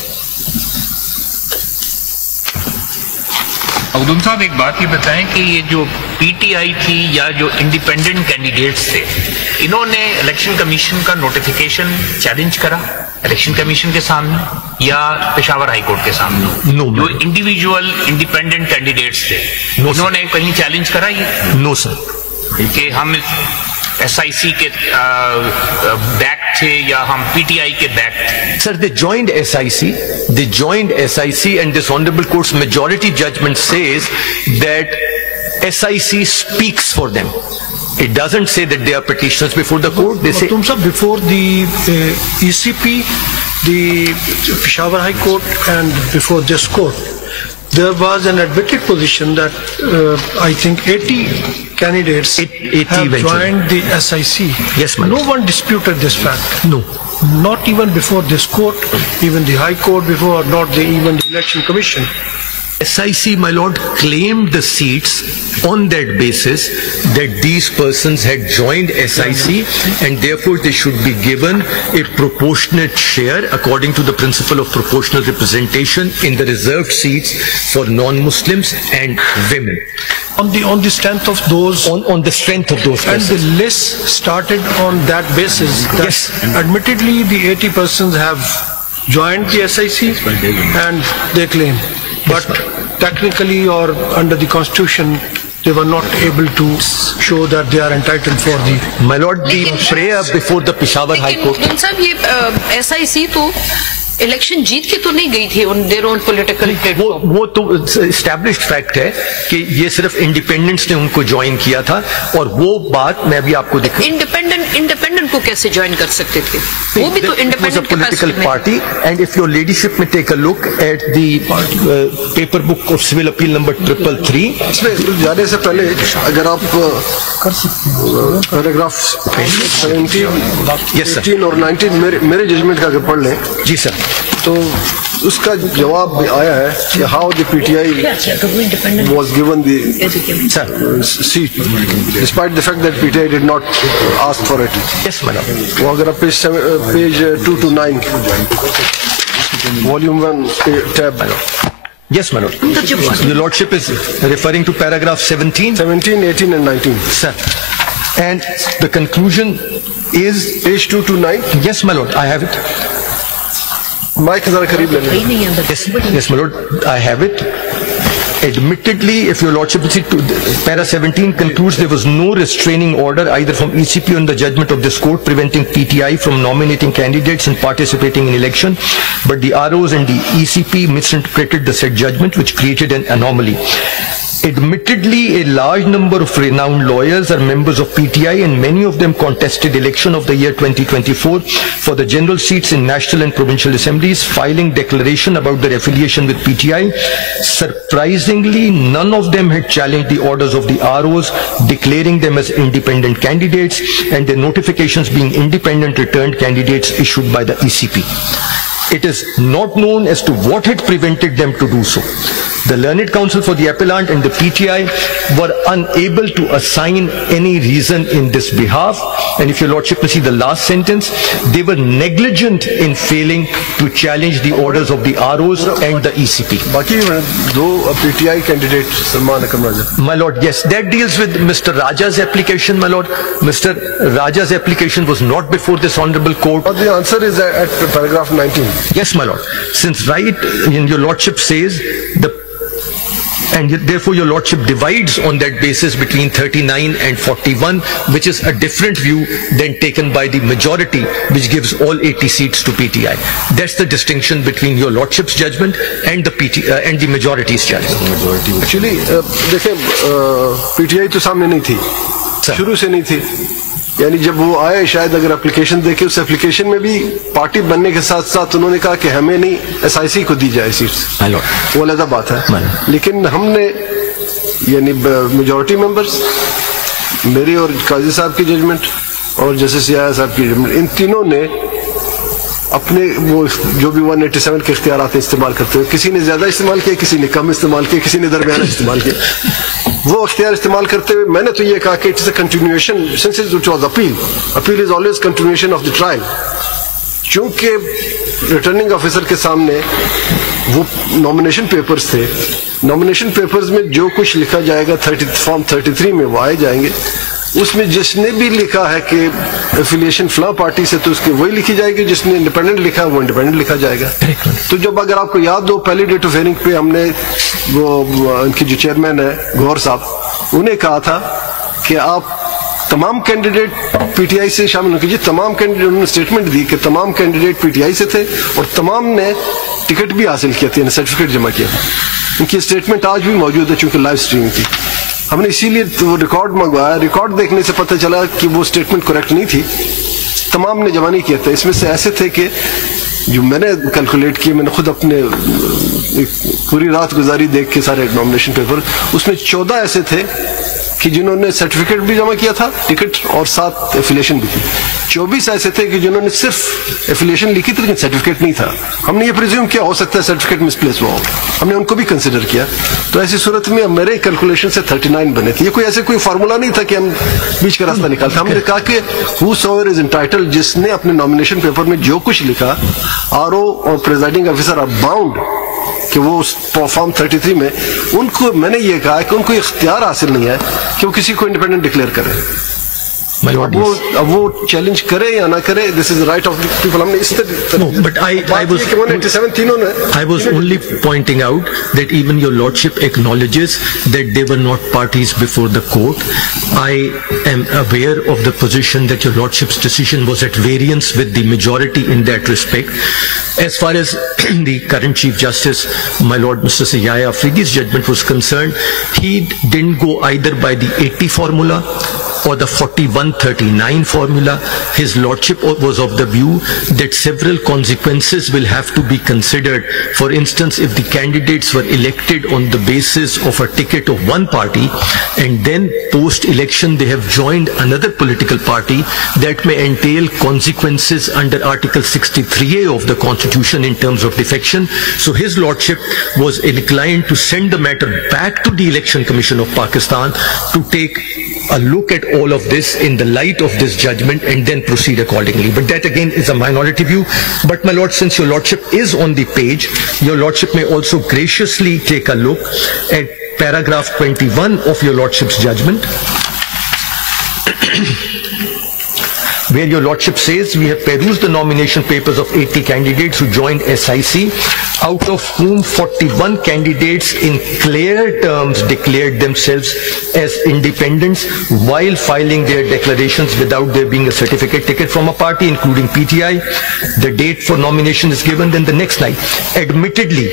Abdul साहब, एक बात ये बताएं कि ये जो PTI थी या जो इंडिपेंडेंट कैंडिडेट्स थे, इन्होंने इलेक्शन कमीशन का नोटिफिकेशन चैलेंज करा इलेक्शन कमीशन के सामने या पेशावर हाई कोर्ट के सामने? जो इंडिविजुअल इंडिपेंडेंट कैंडिडेट्स थे, इन्होंने कहीं चैलेंज करा ये? No sir. कि हम SIC के बैक थे या हम PTI के बैक थे? Sir, they joined SIC and this Honorable Court's majority judgment says that SIC speaks for them. It doesn't say that they are petitioners before the court. They say before the ECP, the Peshawar High Court, and before this court, there was an admitted position that I think 80 candidates have joined the SIC. Yes, ma'am. No one disputed this fact. No. Not even before this court, even the High Court before, not even the Election Commission. SIC, my lord, claimed the seats on that basis that these persons had joined SIC and therefore they should be given a proportionate share according to the principle of proportional representation in the reserved seats for non-Muslims and women. On the strength of those, on the strength of those persons. And the list started on that basis. That yes. Admittedly, the 80 persons have joined the SIC and they claim. But technically or under the constitution, they were not able to show that they are entitled for the... My lord, the prayer before the Peshawar High Court... लेकिन साहब ये SIC तो election जीत के तो नहीं गई थी on their own political platform. वो तो established fact है कि ये सिर्फ इंडिपेंडेंट्स ने उनको ज्वाइन किया था और वो बात मैं भी आपको दिखा. इंडिपेंडेंट को कैसे ज्वाइन कर सकते थे? वो भी तो independent political party, and if your ladyship may take a look at the paper book of civil appeal number 333. इसमें जाने से पहले अगर आप पैराग्राफ 17, 18 और 19 मेरे जजमेंट का अगर पढ़ लें जी सर, तो उसका जवाब आया है कि how the PTI was given the seat despite the fact that PTI did not ask for it. Yes, madam. वो अगर आप page 229 volume 1 tab. Yes, my lord. The lordship is referring to paragraph 17, 18 and 19. Sir. And the conclusion is page 229. Yes, my lord, I have it. Mike is करीब ले लें. Yes, my lord, I have it. Admittedly, if your lordship will see, para 17 concludes there was no restraining order either from ECP on the judgment of this court preventing PTI from nominating candidates and participating in election, but the ROs and the ECP misinterpreted the said judgment, which created an anomaly. Admittedly, a large number of renowned lawyers are members of PTI, and many of them contested election of the year 2024 for the general seats in national and provincial assemblies, filing declaration about their affiliation with PTI. Surprisingly, none of them had challenged the orders of the ROs, declaring them as independent candidates, and their notifications being independent returned candidates issued by the ECP. It is not known as to what had prevented them to do so. The Learned Counsel for the Appellant and the PTI were unable to assign any reason in this behalf, and if your Lordship will see the last sentence, they were negligent in failing to challenge the orders of the ROs and the ECP. PTI candidate Salman Akram Raja. My Lord, yes, that deals with Mr. Raja's application, my Lord. Mr. Raja's application was not before this Honorable Court. But the answer is at paragraph 19. Yes, my Lord. Since right in your Lordship says and therefore your Lordship divides on that basis between 39 and 41, which is a different view than taken by the majority, which gives all 80 seats to PTI. That's the distinction between your Lordship's judgment and the majority's judgment. Actually, देखें, PTI तो सामने नहीं थी, शुरू से नहीं थी. यानी जब वो आए, शायद अगर एप्लीकेशन देखे, उस एप्लीकेशन में भी पार्टी बनने के साथ साथ उन्होंने कहा कि हमें नहीं SIC को दी जाए सीट्स, वो अलग बात है. लेकिन हमने यानी मेजॉरिटी मेंबर्स, मेरी और काजी साहब की जजमेंट और जस्टिस याया साहब की जजमेंट, इन तीनों ने अपने वो जो भी 187 के इख्तियारात इस्तेमाल करते हुए, किसी ने ज्यादा इस्तेमाल किया, किसी ने कम इस्तेमाल किया, किसी ने दरमियाना इस्तेमाल किया, वो अख्तियार इस्तेमाल करते हुए मैंने तो ये कहा कि it's a continuation since it was appeal is always continuation of the trial. चूंकि रिटर्निंग ऑफिसर के सामने वो नॉमिनेशन पेपर्स थे, नॉमिनेशन पेपर्स में जो कुछ लिखा जाएगा फॉर्म 33 में वो आए जाएंगे, उसमें जिसने भी लिखा है कि एफिलिएशन फ्ला पार्टी से, तो उसकी वही लिखी जाएगी, जिसने इंडिपेंडेंट लिखा है वो इंडिपेंडेंट लिखा जाएगा. तो जब अगर आपको याद हो, पहली डेट ऑफ हियरिंग पे हमने वो उनकी जो चेयरमैन है गौहर साहब, उन्हें कहा था कि आप तमाम कैंडिडेट PTI से शामिल कीजिए. तमाम कैंडिडेट, उन्होंने स्टेटमेंट दी कि तमाम कैंडिडेट PTI से थे और तमाम ने टिकट भी हासिल किया था, सर्टिफिकेट जमा किया था. उनकी स्टेटमेंट आज भी मौजूद है, चूंकि लाइव स्ट्रीमिंग थी. हमने इसीलिए वो रिकॉर्ड मंगवाया. रिकॉर्ड देखने से पता चला कि वो स्टेटमेंट करेक्ट नहीं थी, तमाम ने जमा नहीं किया था. इसमें से ऐसे थे कि जो मैंने कैलकुलेट किए, मैंने खुद अपने पूरी रात गुजारी देख के सारे नॉमिनेशन पेपर, उसमें 14 ऐसे थे कि जिन्होंने सर्टिफिकेट भी जमा किया था, टिकट और साथ एफिलिएशन भी थी. 24 ऐसे थे कि जिन्होंने सिर्फ एफिलिएशन लिखी थी लेकिन सर्टिफिकेट नहीं था. हमने ये प्रिज्यूम किया हो सकता है सर्टिफिकेट मिसप्लेस हुआ हो, हमने उनको भी कंसिडर किया. तो ऐसी सूरत में मेरे कैलकुलेशन से 39 बने थे. ये कोई ऐसे कोई फार्मूला नहीं था कि हम बीच का रास्ता निकालते. हमने कहा कि whosoever is entitled, जिसने अपने नॉमिनेशन पेपर में जो कुछ लिखा, RO और प्रिजाइडिंग ऑफिसर आर बाउंड कि वो फॉर्म 33 में, उनको मैंने ये कहा कि उनको इख्तियार हासिल नहीं है कि वो किसी को इंडिपेंडेंट डिक्लेयर करें. अब वो चैलेंज करे या ना करे, this is right of people. हमने इस I was only pointing out that even your Lordship acknowledges that they were not parties before the court. I am aware of the position that your Lordship's decision was at variance with the majority in that respect. As far as the current Chief Justice, my Lord Mr. Yahya Afridi's judgment was concerned, he didn't go either by the 80 formula or the 4139 formula. His Lordship was of the view that several consequences will have to be considered. For instance, if the candidates were elected on the basis of a ticket of one party and then post-election they have joined another political party, that may entail consequences under Article 63A of the Constitution in terms of defection. So his Lordship was inclined to send the matter back to the Election Commission of Pakistan to take a look at all of this in the light of this judgment and then proceed accordingly. But that again is a minority view. But my Lord, since your Lordship is on the page, your Lordship may also graciously take a look at paragraph 21 of your Lordship's judgment, where your lordship says, we have perused the nomination papers of 80 candidates who joined SIC, out of whom 41 candidates in clear terms declared themselves as independents while filing their declarations without there being a certificate ticket from a party, including PTI. The date for nomination is given, then the next line. Admittedly,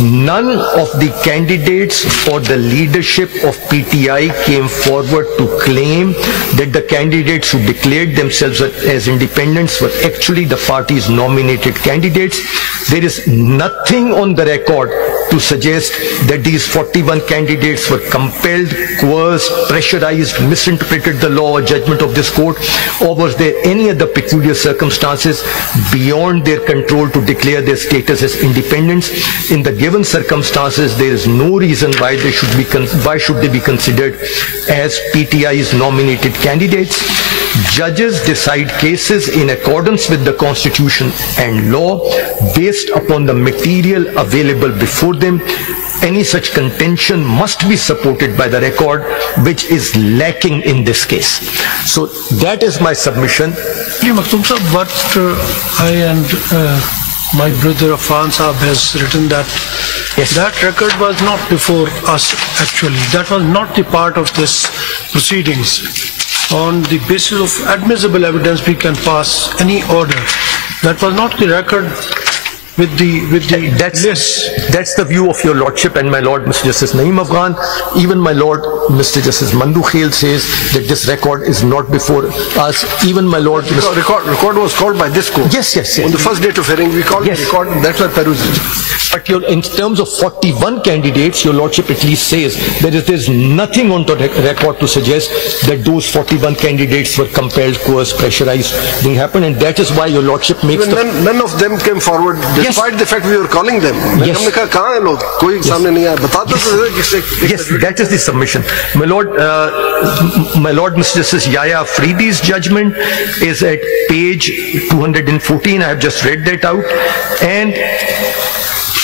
none of the candidates or the leadership of PTI came forward to claim that the candidates who declared themselves as independents were actually the party's nominated candidates. There is nothing on the record to suggest that these 41 candidates were compelled, coerced, pressurized, misinterpreted the law or judgment of this court, or was there any other peculiar circumstances beyond their control to declare their status as independents. In the given circumstances, there is no reason why they should be considered as PTI's nominated candidates. Judges decide cases in accordance with the Constitution and law based upon the material available before them. Any such contention must be supported by the record, which is lacking in this case. So that is my submission. Maktoum Sahab, what I and my brother Afan Sahab has written that that record was not before us actually. That was not the part of this proceedings. On the basis of admissible evidence, we can pass any order. That was not the record with the list. That's the view of your lordship and my lord Mr. Justice Naeem Afghan. Even my lord Mr. Justice Mandu Khail says that this record is not before us. Even my lord record was called by this court. Yes. On the first date of hearing, we called the record. That's why perused. But in terms of 41 candidates, your lordship at least says that there's nothing on the record to suggest that those 41 candidates were compelled, coerced, pressurized, didn't happen, and that is why your lordship makes none of them came forward. Despite the fact we were calling them. Yes, that is the submission. My lord Mr. Justice Yahya Afridi's judgment is at page 214. I have just read that out. And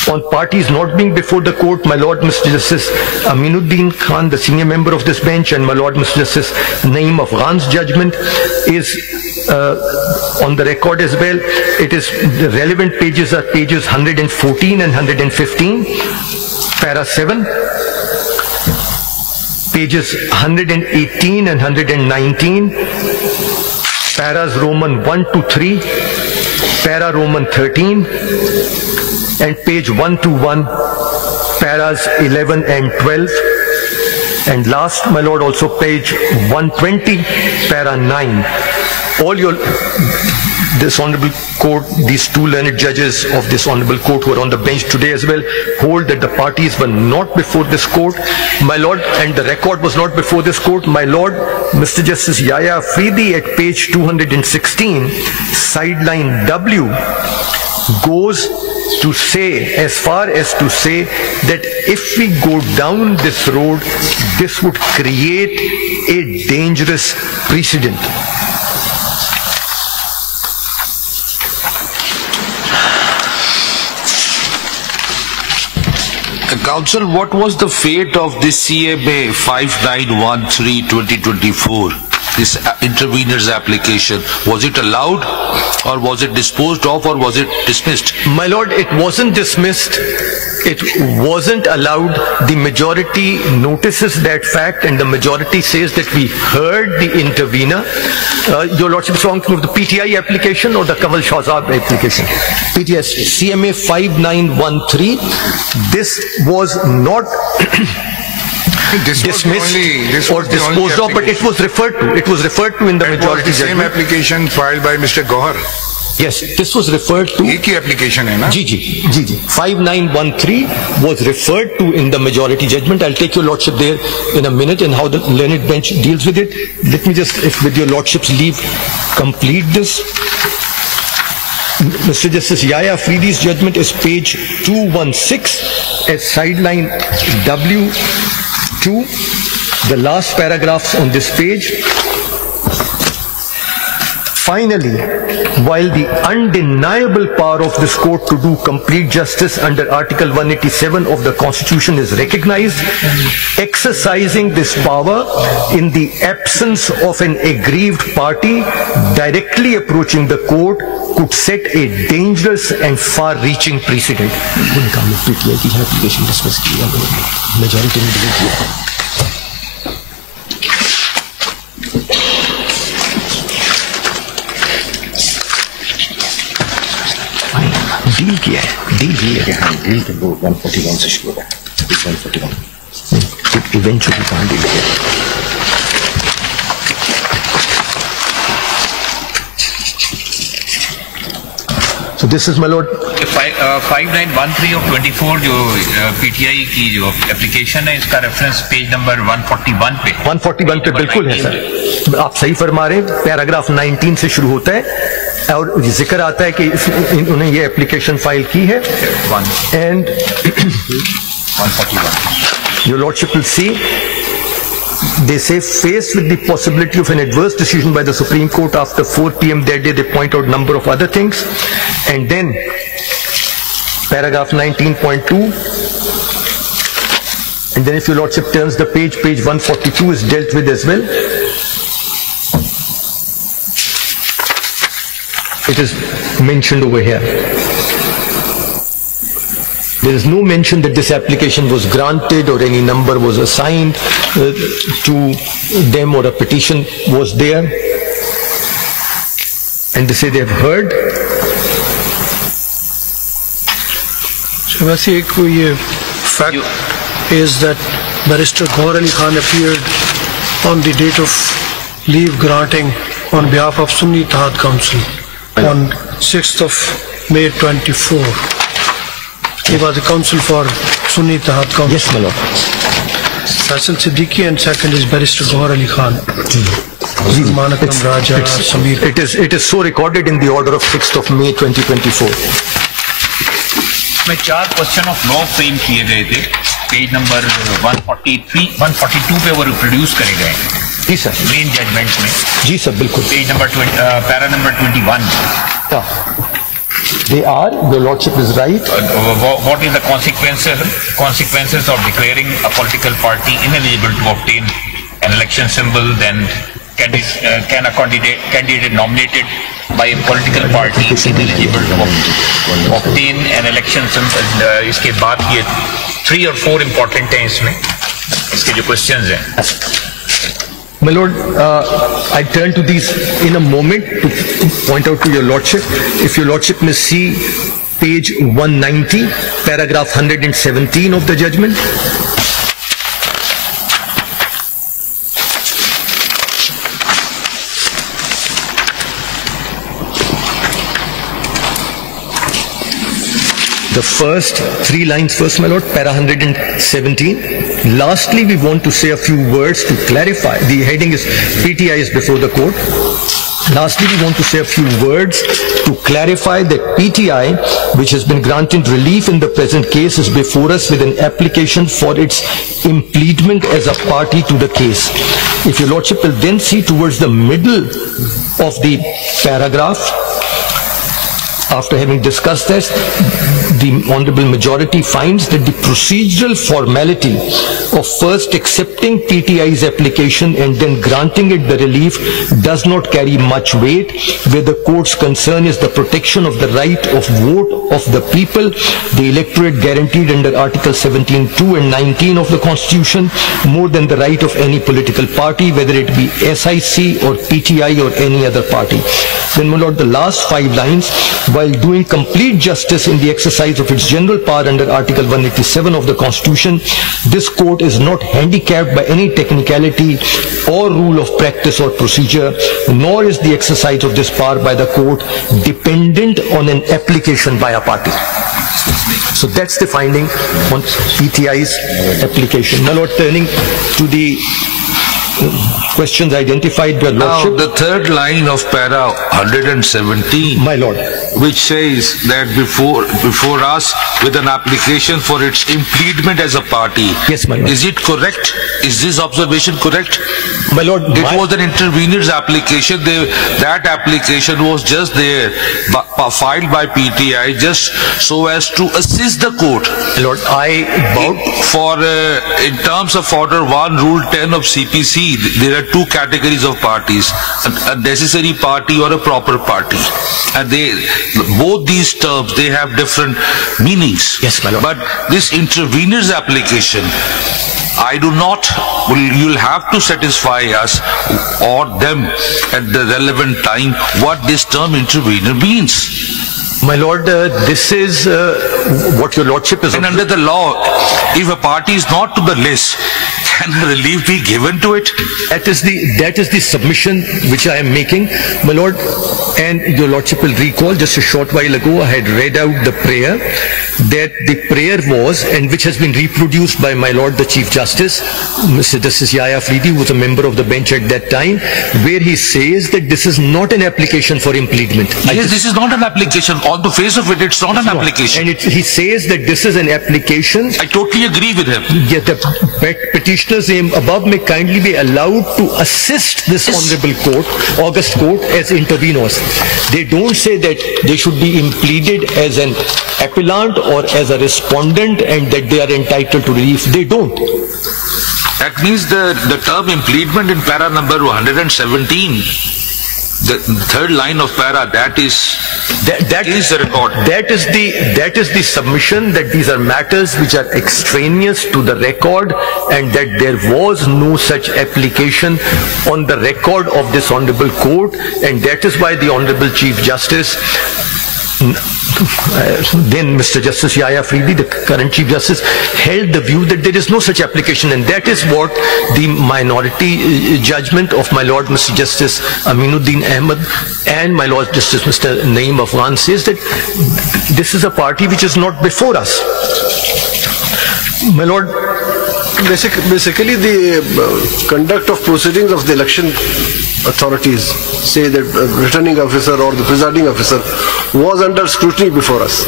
on parties not being before the court, my lord Mr. Justice Aminuddin Khan, the senior member of this bench, and my lord Mr. Justice Naeem Afghan's judgment is on the record as well. It is, the relevant pages are pages 114 and 115, para 7, pages 118 and 119, paras Roman 1 to 3, para Roman 13, and page 121, paras 11 and 12. And last, my lord, also page 120, para 9. All this honorable court, these two learned judges of this honorable court who are on the bench today as well, hold that the parties were not before this court, my lord, and the record was not before this court. My lord Mr. Justice Yahya Afridi at page 216, sideline W, goes to say, as far as to say that if we go down this road, this would create a dangerous precedent. Counsel, what was the fate of this CMA 5913-2024, this intervener's application? Was it allowed, or was it disposed of, or was it dismissed? My lord, it wasn't dismissed. It wasn't allowed. The majority notices that fact, and the majority says that we heard the intervener. Your lordship is talking of the PTI application or the Kamal Shahzad application? PTI, CMA 5913. This was not dismissed or disposed of, but it was referred to. It was referred to in the majority judgment. Same application filed by Mr. Gohar. Yes, this was referred to. एक ही application है ना? जी. 5913 was referred to in the majority judgment. I'll take your lordship there in a minute and how the learned bench deals with it. Let me just, if with your lordship's leave, complete this. Mr. Justice Yahya Afridi's judgment is page 216 at sideline W2, the last paragraphs on this page. Finally, while the undeniable power of this court to do complete justice under Article 187 of the Constitution is recognized, exercising this power in the absence of an aggrieved party directly approaching the court could set a dangerous and far-reaching precedent. Deal किया है, deal तो 141 से शुरू होगा, 141 eventually कहाँ deal किया। So this is my lord. 5913 of 24 जो PTI की जो एप्लीकेशन है, इसका रेफरेंस पेज नंबर 141 पे 141 पे बिल्कुल है सर, आप सही फरमा रहे हैं। पैराग्राफ 19 से शुरू होता है और जिक्र आता है कि उन्होंने ये एप्लीकेशन फाइल की है and 141 your lordship will see they say faced with the possibility of an adverse decision by the Supreme Court after 4 p.m. that day, they point out number of other things, and then paragraph 19.2, and then if your lordship turns the page 142 is dealt with as well. It is mentioned over here. There is no mention that this application was granted or any number was assigned to them or a petition was there. And they say they have heard. So वैसे एक ये fact is that Barrister Gauhar Ali Khan appeared on the date of leave granting on behalf of Sunni Ittehad Council on 6th of May 24. He was the counsel for Sunni Ittehad Council. Yes, my lord. Faisal Siddiqui, and second is Barrister Gauhar Ali Khan. Manakam Raja, Samir. It is so recorded in the order of 6th of May 2024. में 4 question of law frame किए गए थे, page number 142 पे वो reproduce करे गए हैं। जी sir, main judgement में। जी सर, बिल्कुल। Page number para number 21। They are, your lordship is right. What is the consequences of declaring a political party ineligible to obtain an election symbol? Then can a candidate nominated by a political party ineligible to obtain an election symbol? इसके बाद ये 3 और 4 important हैं इसमें, इसके जो questions हैं। My lord, I turn to these in a moment to point out to your lordship. If your lordship may see page 190, paragraph 117 of the judgment. The first 3 lines first, my lord, para 117. Lastly, we want to say a few words to clarify. The heading is PTI is before the court. Lastly, we want to say a few words to clarify that PTI, which has been granted relief in the present case, is before us with an application for its impleadment as a party to the case. If your lordship will then see towards the middle of the paragraph, after having discussed this, the honorable majority finds that the procedural formality of first accepting PTI's application and then granting it the relief does not carry much weight, where the court's concern is the protection of the right of vote of the people, the electorate guaranteed under Article 17(2) and 19 of the Constitution, more than the right of any political party, whether it be SIC or PTI or any other party. Then, my lord, the last 5 lines, while doing complete justice in the exercise of its general power under Article 187 of the Constitution, this court is not handicapped by any technicality or rule of practice or procedure, nor is the exercise of this power by the court dependent on an application by a party. So that's the finding on PTI's application. My lord, turning to the questions identified by lordship. Now, the third line of para 117, my lord, which says that before us with an application for its impleadment as a party. Yes, my lord. Is it correct? Is this observation correct? My Lord, it was an intervener's application. That application was just there, filed by PTI, just so as to assist the court. My Lord, in terms of Order 1, Rule 10 of CPC, there are two categories of parties: a necessary party or a proper party, and both these terms, they have different meanings. Yes, my Lord. But this intervener's application, you'll have to satisfy us or them at the relevant time what this term intervener means. My Lord, this is what your Lordship is... And under the law, if a party is not to the list, can relief be given to it? That is the submission which I am making, my Lord. And your Lordship will recall, just a short while ago, I had read out the prayer, that the prayer was, and which has been reproduced by my Lord the Chief Justice, Mr. Justice Yahya Afridi, who was a member of the bench at that time, where he says that this is not an application for impleadment. Yes, this is not an application. On the face of it, it's not an application. And he says that this is an application. I totally agree with him. Yet the petitioner's name above may kindly be allowed to assist this honorable court, August court, as intervenors. They don't say that they should be impleaded as an appellant or as a respondent and that they are entitled to relief. They don't. That means the term impleadment in para number 117, the third line of para, that is the record. That is the submission that these are matters which are extraneous to the record, and that there was no such application on the record of this honorable court, and that is why the Honorable Chief Justice, then Mr. Justice Yahya Afridi, the current Chief Justice, held the view that there is no such application, and that is what the minority judgment of my Lord Mr. Justice Aminuddin Ahmed and my Lord Justice Mr. Naeem Afghan says, that this is a party which is not before us. My Lord, basically the conduct of proceedings of the election authorities say that returning officer or the presiding officer was under scrutiny before us.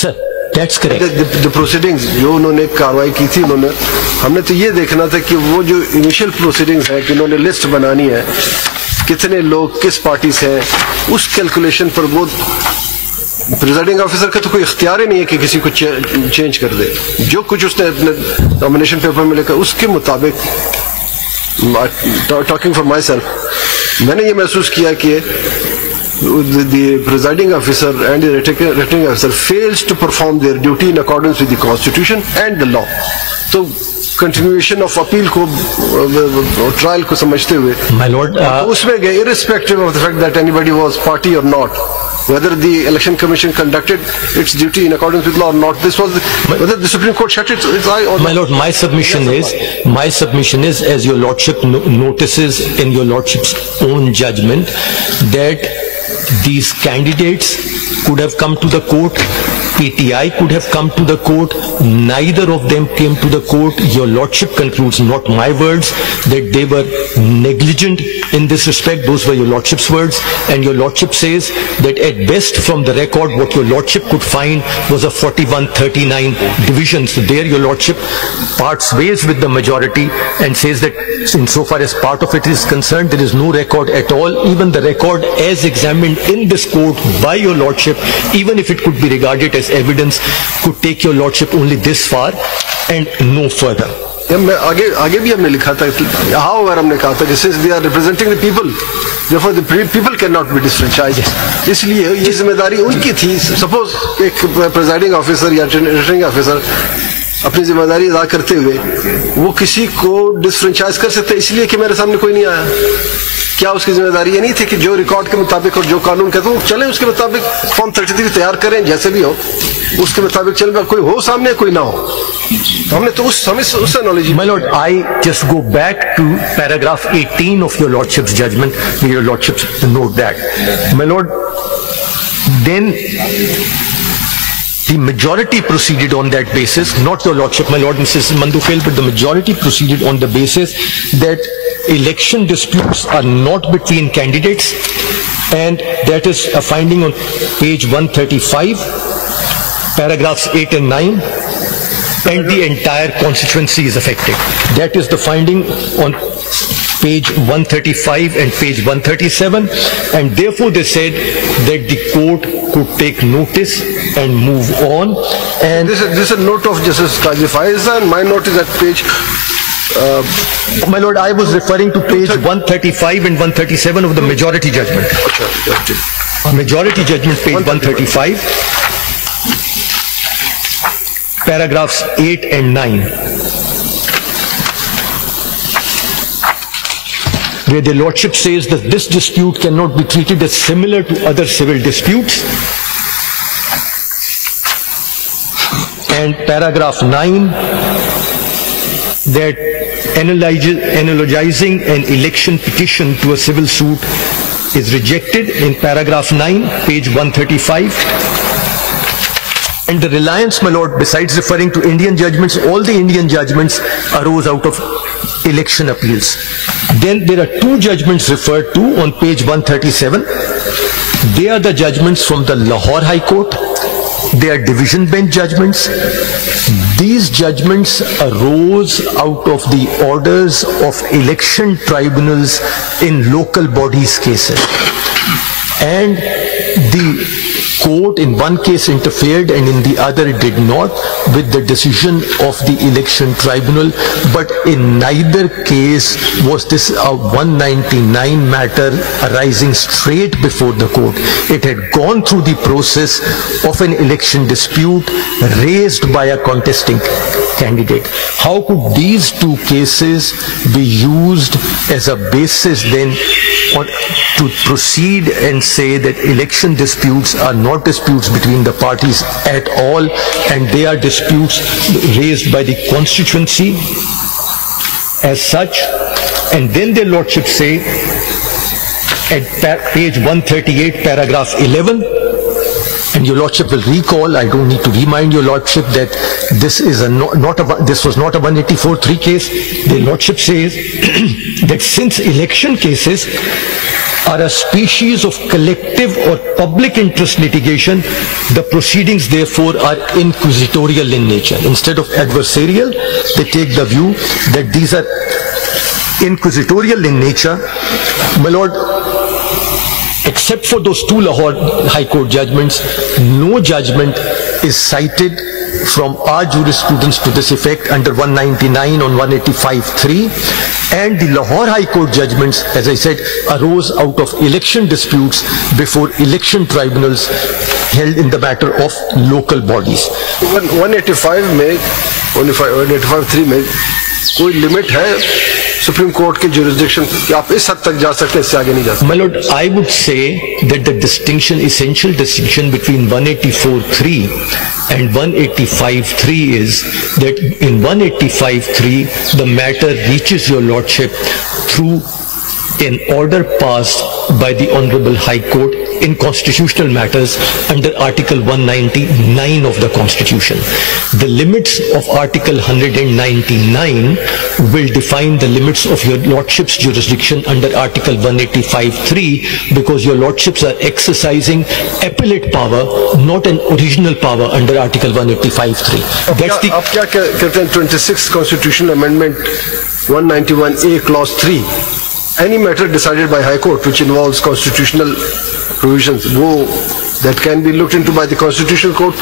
Sir, that's correct. The proceedings जो उन्होंने कार्रवाई की थी, हमने तो ये देखना था कि वो जो इनिशियल प्रोसीडिंग्स है कि उन्होंने लिस्ट बनानी है कितने लोग किस पार्टी से हैं, उस कैलकुलेशन पर वो प्रेसिडिंग ऑफिसर का तो कोई इख्तियार ही नहीं है कि किसी को चेंज कर दे. जो कुछ उसने अपने नॉमिनेशन पेपर में लिखा उसके मुताबिक, टॉकिंग फॉर माई सेल्फ, मैंने ये महसूस किया कि the presiding officer and the returning officer fails to perform their duty in accordance with the constitution and the law. So continuation of appeal को trial को समझते हुए my lord उसमें गए, irrespective of the fact that anybody was party or not, whether the election commission conducted its duty in accordance with law or not, this was whether the Supreme Court shut its eye or not. My lord, my submission is, as your lordship notices in your lordship's own judgment, that these candidates could have come to the court, PTI could have come to the court, neither of them came to the court. Your lordship concludes, not my words, that they were negligent in this respect. Those were your lordship's words, and your lordship says that at best from the record what your lordship could find was a 41-39 division. So there your lordship parts ways with the majority and says that insofar as part of it is concerned, there is no record at all. Even the record as examined in this court by your lordship, even if it could be regarded as evidence, could take your lordship only this far and no further. आगे भी हमने लिखा था, however हमने कहा था, since they are representing the people, therefore the people cannot be disfranchised. इसलिए ये जिम्मेदारी उनकी थी. Suppose एक presiding officer या returning officer अपनी जिम्मेदारी अदा करते हुए वो किसी को डिसफ्रेंचाइज कर सकते इसलिए कि मेरे सामने कोई नहीं आया. क्या उसकी जिम्मेदारी ये नहीं थी कि जो रिकॉर्ड के मुताबिक और जो कानून कहते हैं चले उसके मुताबिक फॉर्म 33 तैयार करें, जैसे भी हो उसके मुताबिक चल, कोई हो सामने कोई ना हो. तो हमने तो उससे knowledge. My lord, I just go back to paragraph 18 of your lordship's judgment. Your lordships note that. My lord, then the majority proceeded on that basis, not your lordship, my lord, Mrs. Mandufel, but the majority proceeded on the basis that election disputes are not between candidates, and that is a finding on page 135, paragraphs 8 and 9, and the entire constituency is affected. That is the finding on page 135 and page 137, and therefore they said that the court could take notice and move on. And this is a note of Justice Qazi Faiza, and my note is at page. My lord, I was referring to page 135 and 137 of the majority judgment. Majority judgment, page 135, paragraphs 8 and 9, where the Lordship says that this dispute cannot be treated as similar to other civil disputes. And paragraph 9, that analogizing an election petition to a civil suit is rejected in paragraph 9, page 135. And the reliance, my lord, besides referring to Indian judgments, all the Indian judgments arose out of election appeals. Then there are two judgments referred to on page 137. They are the judgments from the Lahore High Court. They are division bench judgments. These judgments arose out of the orders of election tribunals in local bodies cases. And the court in one case interfered and in the other it did not with the decision of the election tribunal, but in neither case was this a 199 matter arising straight before the court. It had gone through the process of an election dispute raised by a contesting candidate. How could these two cases be used as a basis then to proceed and say that election disputes are not disputes between the parties at all, and they are disputes raised by the constituency as such? And then their lordship say at page 138, paragraph 11, and your lordship will recall, I don't need to remind your lordship that this is this was not a 184(3) case. The lordship says that since election cases are a species of collective or public interest litigation, the proceedings therefore are inquisitorial in nature. Instead of adversarial, they take the view that these are inquisitorial in nature. My lord, except for those two Lahore High Court judgments, no judgment is cited from our jurisprudence to this effect under 199 on 185(3), and the Lahore High Court judgments, as I said, arose out of election disputes before election tribunals held in the matter of local bodies. 185 में 185(3) में कोई limit है supreme court के jurisdiction कि आप इस हद तक जा सकते हैं, इससे आगे नहीं जा सकते? My lord, I would say that the essential distinction between 184(3) and 185(3) is that in 185(3) the matter reaches your lordship through an order passed by the Honorable High Court in constitutional matters under Article 199 of the Constitution. The limits of Article 199 will define the limits of your lordship's jurisdiction under Article 185(3), because your lordships are exercising appellate power, not an original power under Article 185(3). That's the... आप क्या कहते हैं 26th Constitutional Amendment 191A Clause 3? Any matter decided by High Court which involves constitutional provisions, that can be looked into by the Constitutional Court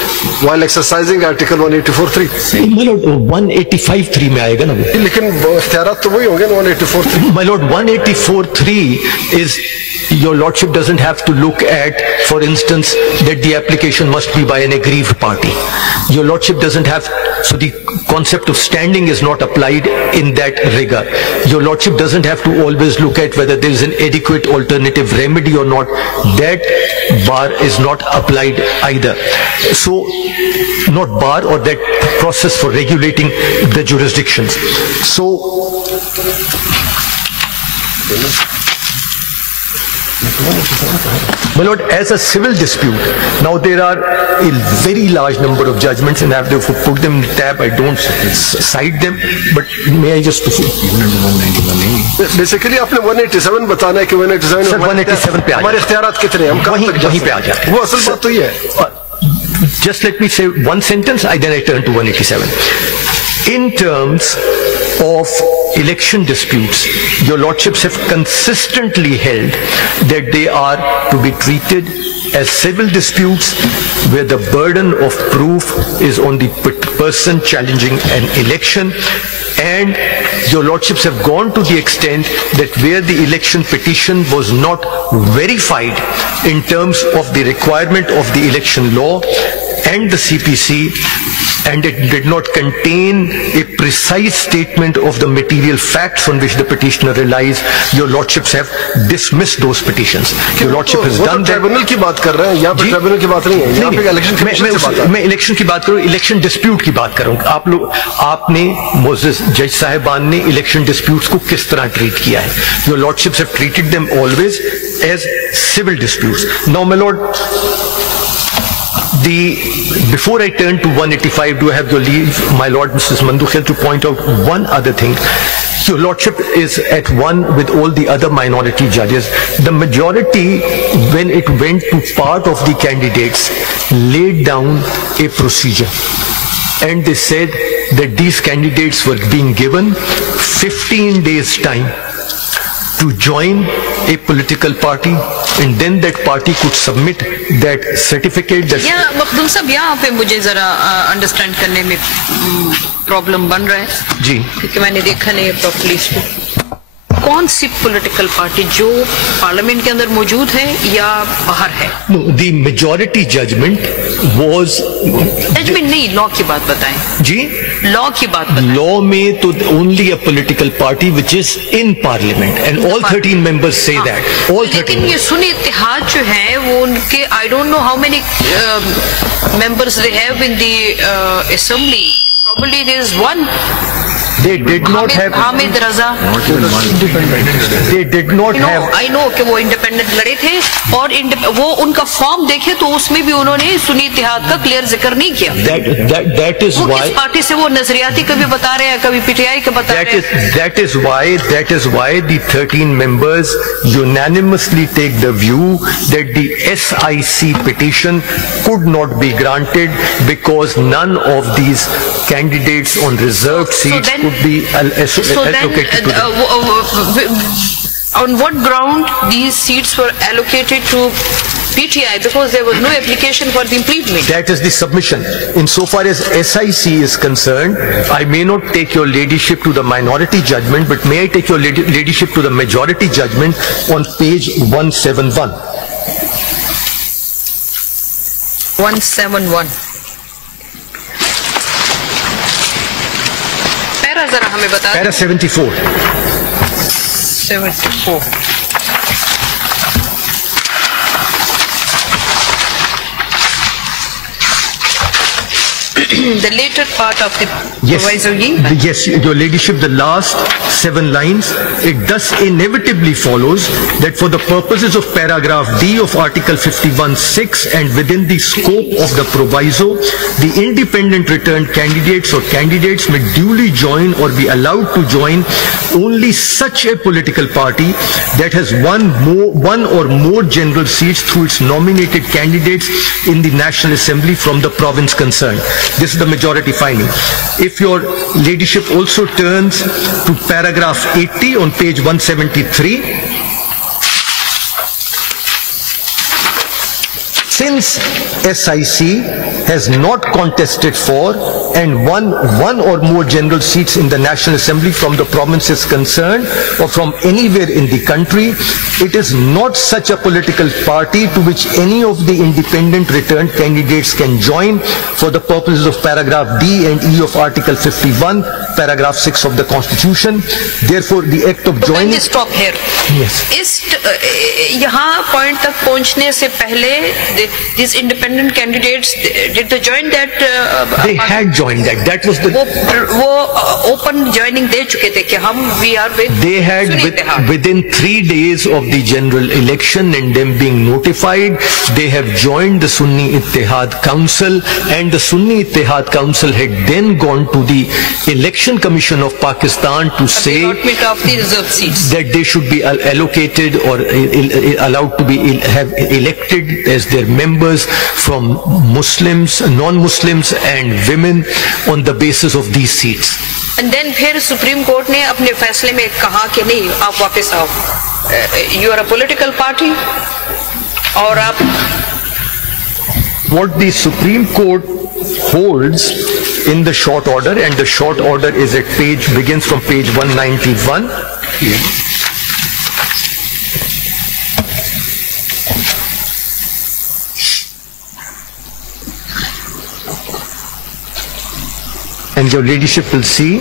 while exercising Article 184(3). My lord, 185(3) में आएगा ना वो? लेकिन इख्तियारात तो वही होंगे ना 184(3). My lord, 184(3) is your lordship doesn't have to look at, for instance, that the application must be by an aggrieved party. Your lordship doesn't have, so the concept of standing is not applied in that rigor. Your lordship doesn't have to always look at whether there is an adequate alternative remedy or not. That bar is not applied either. So, not bar or that process for regulating the jurisdictions. So, my lord, as a civil dispute, now there are a very large number of judgments, and I have to put them in the tab. I don't cite them, but may I just basically आपने 187 बताना है कि 187 sir 187 पे हमारे इख्तियारात कितने हैं, हम वहीं पे आ जाते हैं। वो असल बात तो ये है। Just let me say one sentence, then I turn to 187. In terms of election disputes, your lordships have consistently held that they are to be treated as civil disputes where the burden of proof is on the person challenging an election, and your lordships have gone to the extent that where the election petition was not verified in terms of the requirement of the election law and the CPC, and it did not contain a precise statement of the material facts on which the petitioner relies, your lordships have dismissed those petitions. Your lordship has done that. Tribunal की बात कर रहे हैं, यहाँ पे tribunal की बात नहीं है, यहाँ पे इलेक्शन कमीशन की बात है। मैं इलेक्शन की बात करूँ, इलेक्शन डिस्प्यूट की बात करूँ। आपने मोजेस जज साहिबान ने इलेक्शन डिस्प्यूट्स को किस तरह ट्रीट किया है? Your lordships have treated them always as civil disputes. Now my lord, before I turn to 185, do I have your leave, my Lord, Mrs. Mandukhel, to point out one other thing? Your Lordship is at one with all the other minority judges. The majority, when it went to part of the candidates, laid down a procedure. And they said that these candidates were being given 15 days time to join a political party, and then that party could submit that certificate. That Makhdoom साहब, यहाँ पे मुझे जरा understand करने में problem बन रहा है जी, क्योंकि मैंने देखा नहीं है प्रॉपर्ली इसको। कौन सी पॉलिटिकल पार्टी जो पार्लियामेंट के अंदर मौजूद है या बाहर है? No, the majority judgment was judgment नहीं, लॉ की बात बताएं जी, लॉ की बात बताएं। लॉ में तो only a political party which is in parliament and all 13 members say that all 13 लेकिन ये सुन्नी इत्तेहाद जो है वो उनके I don't know how many members they have in the assembly, probably there is one. They did not have Hamid Raza, they did not have I know कि वो independent लड़े थे और वो उनका फॉर्म देखे तो उसमें भी उन्होंने सुन्नी इत्तेहाद का क्लियर जिक्र नहीं किया। that is वो why किस पार्टी से वो नजरियाती कभी बता रहे हैं, कभी पीटीआई का बता रहे हैं। that is why the 13 members unanimously take the view that the SIC petition could not be granted because none of these candidates on reserved seats could be allocated to them. On what ground these seats were allocated to PTI? Because there was no application for the implementation. That is the submission. Insofar as SIC is concerned, I may not take your ladyship to the minority judgment, but may I take your ladyship to the majority judgment on page 171. 171. Para जरा हमें बता। Para 74. 74. The later part of the provisory. Yes, your ladyship, the last 7 lines, it thus inevitably follows that for the purposes of paragraph D of Article 51(6) and within the scope of the proviso, the independent returned candidates or candidates may duly join or be allowed to join only such a political party that has one or more general seats through its nominated candidates in the National Assembly from the province concerned. This is the majority finding. If your ladyship also turns to paragraph 80 on page 173, since SIC has not contested for and won one or more general seats in the National Assembly from the provinces concerned or from anywhere in the country, it is not such a political party to which any of the independent returned candidates can join for the purposes of paragraph D and E of Article 51, paragraph 6 of the Constitution. Therefore, the act of joining... Let me stop here. Yes. यहाँ point तक पहुँचने से पहले these independent candidates, did they join that? They had joined that. That was the... वो open joining दे चुके थे कि हम we are with... They had within 3 days of the general election and them being notified, they have joined the Sunni Ittihad Council, and the Sunni Ittihad Council had then gone to the Election Commission of Pakistan to say that they should be allocated or allowed to be elected as their members from Muslims, non-Muslims and women on the basis of these seats. And then फिर supreme court ने अपने फैसले में कहा कि नहीं, आप वापस आओ, you are a political party और आप what the Supreme Court holds in the short order, and the short order is at begins from page 191. And your ladyship will see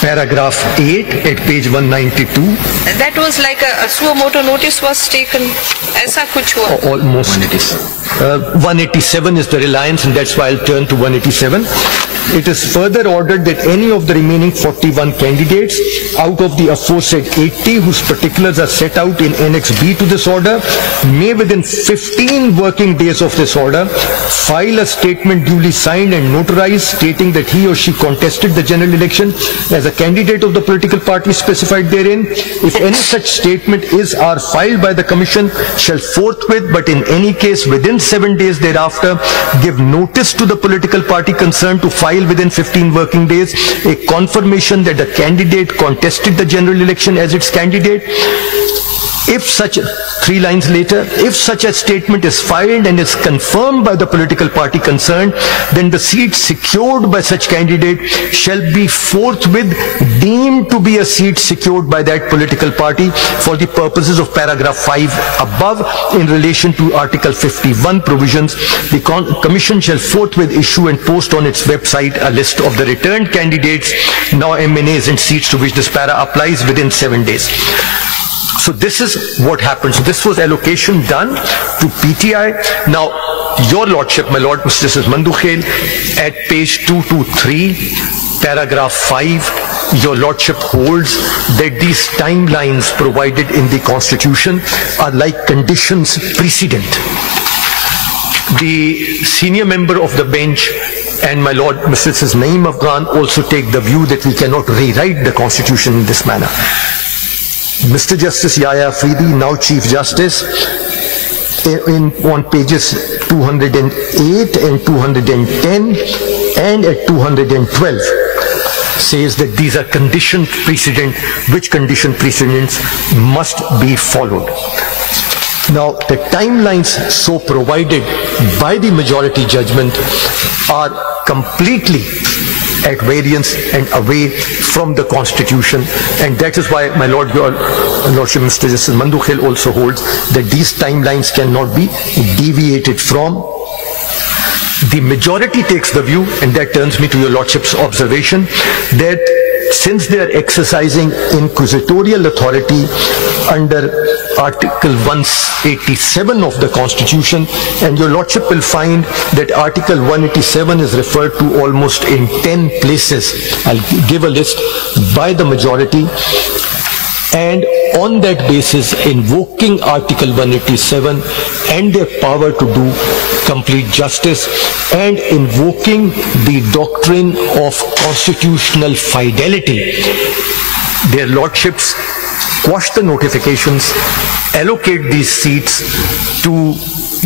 paragraph 8 at page 192. That was like a suo motu notice was taken. ऐसा कुछ हुआ. Almost. 187 is the reliance, and that's why I'll turn to 187. It is further ordered that any of the remaining 41 candidates out of the aforesaid 80 whose particulars are set out in Annex B to this order may within 15 working days of this order file a statement duly signed and notarized stating that he or she contested the general election as a candidate of the political party specified therein. If any such statement is or filed by the Commission, shall forthwith, but in any case within 7 days thereafter, give notice to the political party concerned to file within 15 working days a confirmation that the candidate contested the general election as its candidate. If such, 3 lines later, if such a statement is filed and is confirmed by the political party concerned, then the seat secured by such candidate shall be forthwith deemed to be a seat secured by that political party for the purposes of paragraph 5 above in relation to Article 51 provisions. The Commission shall forthwith issue and post on its website a list of the returned candidates, now MNAs and seats to which this para applies within 7 days. So this is what happened. So this was allocation done to PTI. Now, your lordship, my lord, Mr. Justice Mandukhel, at page 223, paragraph 5, your lordship holds that these timelines provided in the Constitution are like conditions precedent. The senior member of the bench and my lord, Mr. Justice Naeem Afghan, also take the view that we cannot rewrite the Constitution in this manner. Mr. Justice Yahya Afridi, now Chief Justice, on pages 208 and 210 and at 212, says that these are condition precedent, which condition precedents must be followed. Now, the timelines so provided by the majority judgment are completely at variance and away from the Constitution, and that is why my lord, your lordship, Mr. Justice Mandukhel, also holds that these timelines cannot be deviated from. The majority takes the view, and that turns me to your lordship's observation, that since they are exercising inquisitorial authority under Article 187 of the Constitution, and your lordship will find that Article 187 is referred to almost in 10 places. I'll give a list by the majority, and on that basis, invoking Article 187 and their power to do complete justice, and invoking the doctrine of constitutional fidelity, their lordships quash the notifications, allocate these seats to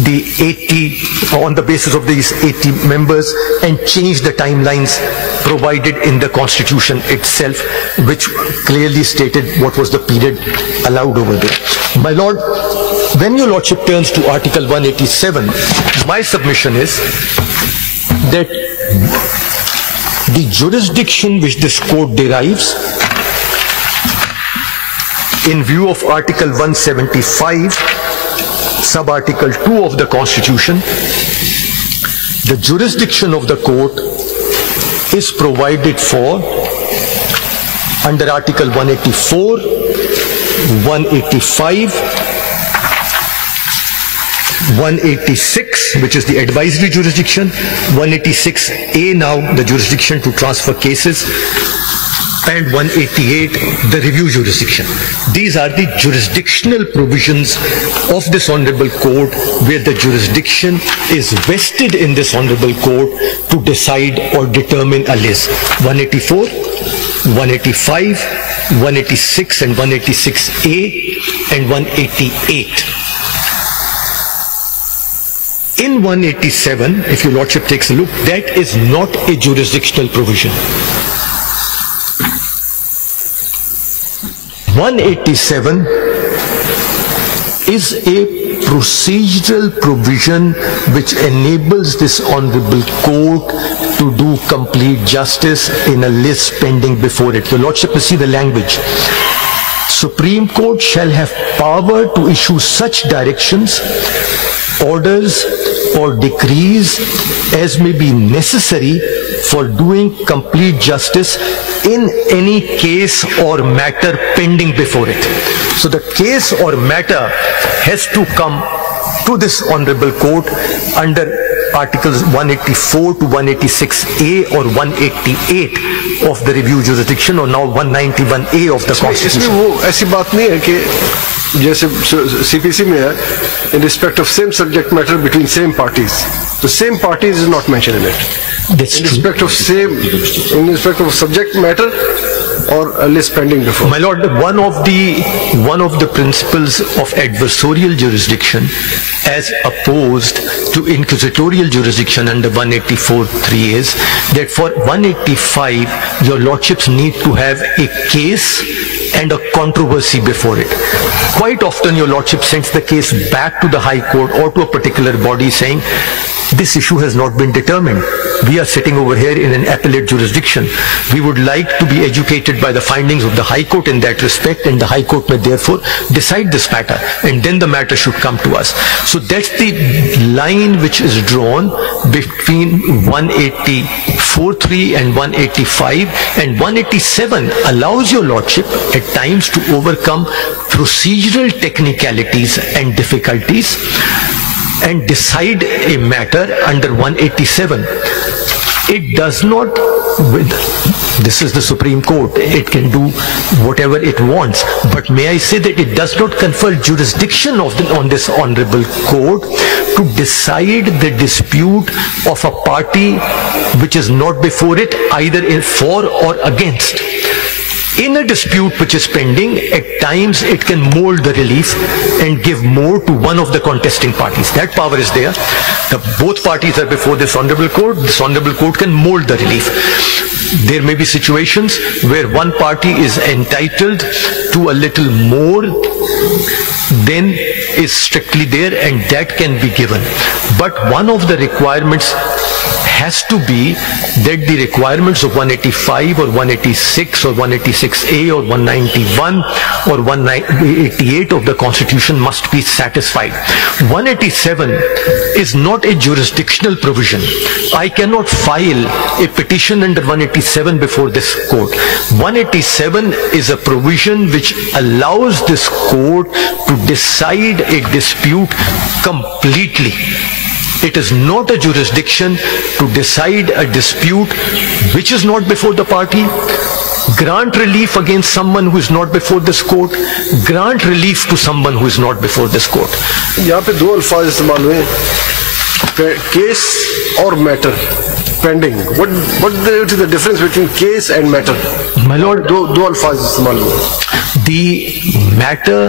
the 80, on the basis of these 80 members, and change the timelines provided in the Constitution itself, which clearly stated what was the period allowed over there. My lord, when your lordship turns to Article 187, my submission is that the jurisdiction which this court derives in view of Article 175, sub-article 2 of the Constitution, the jurisdiction of the court is provided for under Article 184, 185, 186, which is the advisory jurisdiction, 186A now, the jurisdiction to transfer cases, and 188, the review jurisdiction. These are the jurisdictional provisions of this Honorable Court, where the jurisdiction is vested in this Honorable Court to decide or determine a list. 184, 185, 186 and 186A and 188. In 187, if your lordship takes a look, that is not a jurisdictional provision. 187 is a procedural provision which enables this honorable court to do complete justice in a list pending before it. Your lordship, you see the language. Supreme Court shall have power to issue such directions, orders or decrees as may be necessary for doing complete justice in any case or matter pending before it. So the case or matter has to come to this honorable court under Articles 184 to 186A or 188 of the review jurisdiction, or now 191A of the Constitution. इसमें वो ऐसी बात नहीं है कि जैसे CPC में है in respect of same subject matter between same parties. The same parties is not mentioned in it. That's in true. in respect of subject matter or a list pending before. My lord, one of the principles of adversarial jurisdiction as opposed to inquisitorial jurisdiction under 184(3) is that for 185 your lordships need to have a case and a controversy before it. Quite often your lordship sends the case back to the High Court or to a particular body saying, this issue has not been determined. We are sitting over here in an appellate jurisdiction. We would like to be educated by the findings of the High Court in that respect, and the High Court may therefore decide this matter, and then the matter should come to us. So that's the line which is drawn between 184(3) and 185, and 187 allows your lordship at times to overcome procedural technicalities and difficulties and decide a matter under 187. It does not, this is the Supreme Court, it can do whatever it wants, but may I say that it does not confer jurisdiction on this honorable court to decide the dispute of a party which is not before it, either for or against. In a dispute which is pending, at times it can mold the relief and give more to one of the contesting parties. That power is there. Both parties are before this honorable court. This honorable court can mold the relief. There may be situations where one party is entitled to a little more than is strictly there, and that can be given. But one of the requirements has to be that the requirements of 185 or 186 or 186A or 191 or 188 of the Constitution must be satisfied. 187 is not a jurisdictional provision. I cannot file a petition under 187 before this court. 187 is a provision which allows this court to decide a dispute completely. It is not a jurisdiction to decide a dispute which is not before the party, grant relief against someone who is not before this court, grant relief to someone who is not before this court. यहाँ पे दो अल्फाज इस्तेमाल हुए, case और matter pending. What is the difference between case and matter? My lord, दो अल्फाज इस्तेमाल हुए. The matter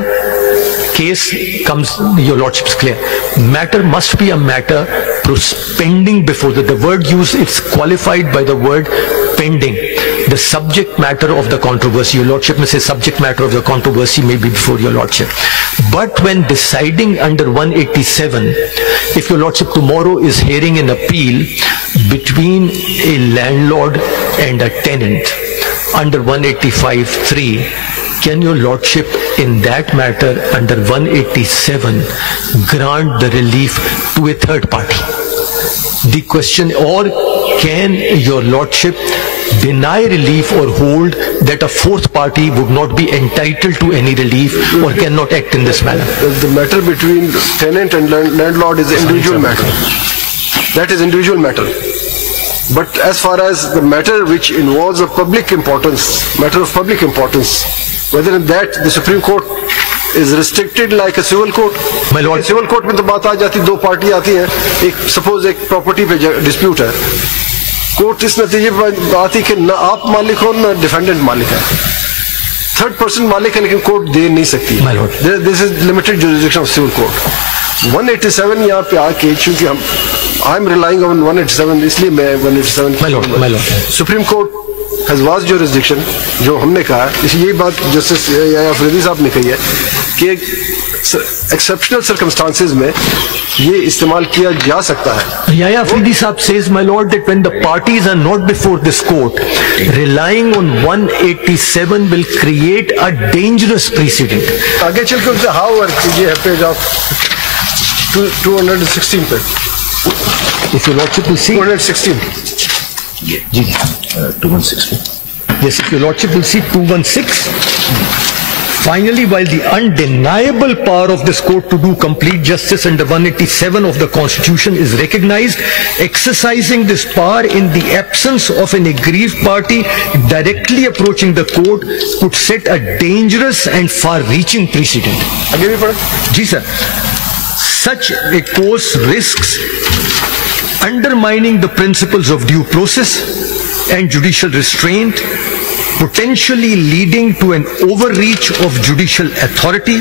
case comes, your lordship's clear. Matter must be a matter pending before the word used, it's qualified by the word pending. The subject matter of the controversy, your lordship may say subject matter of the controversy may be before your lordship. But when deciding under 187, if your lordship tomorrow is hearing an appeal between a landlord and a tenant under 185(3), can your lordship in that matter under 187 grant the relief to a third party? The question, or can your lordship deny relief or hold that a fourth party would not be entitled to any relief or cannot act in this manner? The matter between tenant and landlord is an individual matter. That is individual matter. But as far as the matter which involves a public importance, matter of public importance, whether in that the Supreme Court is restricted like a civil court. My lord, civil court में तो बात आ जाती, दो party आती हैं, एक suppose एक property पे dispute है, कोर्ट इस नतीजे पर आती कि ना आप मालिक हो ना डिफेंडेंट मालिक है, थर्ड पर्सन मालिक है, लेकिन कोर्ट दे नहीं सकती. My lord, this is limited jurisdiction of civil court. 187 यहाँ पे आके, चूंकि हम आई एम रिलाइंग ऑन 187, इसलिए मैं 187 supreme court has vast jurisdiction, जो हमने कहा, यही बात जस्टिस या अफरीदी साहब ने कही है कि एक्सेप्शनल सर्कमस्टांसेस में ये इस्तेमाल किया जा सकता है. Yahya Afridi Saab says, my lord, that when the parties are not before this court, relying on 187 will create a dangerous precedent. आगे चल के उनसे हाउ वर्क कीजिए पेज ऑफ 216 पे. If your lordship will see 216. 216. Yes, if your lordship will see 216. Finally, while the undeniable power of this court to do complete justice under 187 of the Constitution is recognized, exercising this power in the absence of an aggrieved party directly approaching the court could set a dangerous and far-reaching precedent. आगे भी पढ़ो. जी sir. Such a course risks undermining the principles of due process and judicial restraint, potentially leading to an overreach of judicial authority.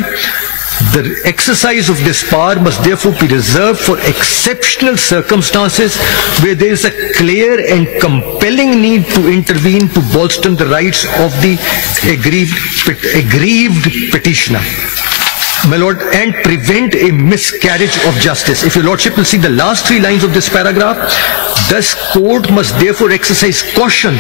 The exercise of this power must therefore be reserved for exceptional circumstances where there is a clear and compelling need to intervene to bolster the rights of the aggrieved petitioner. My lord, and prevent a miscarriage of justice. If your lordship will see the last 3 lines of this paragraph, this court must therefore exercise caution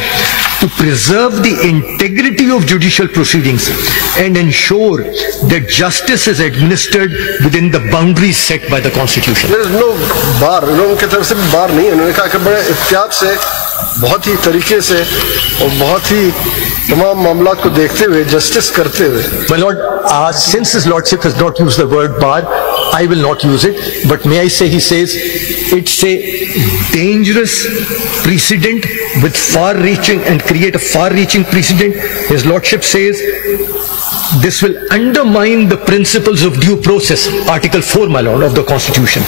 to preserve the integrity of judicial proceedings and ensure that justice is administered within the boundaries set by the Constitution. There is no bar. लोगों की तरफ से बार नहीं है. उन्होंने कहा कि बड़े एहतियात से, बहुत ही तरीके से और बहुत ही तमाम मामलात को देखते हुए, जस्टिस करते हुए. My lord, since his lordship has not used the word bar, I will not use it. But may I say, he says it's a dangerous precedent with far-reaching and create a far-reaching precedent. His lordship says this will undermine the principles of due process, Article 4, my lord, of the Constitution,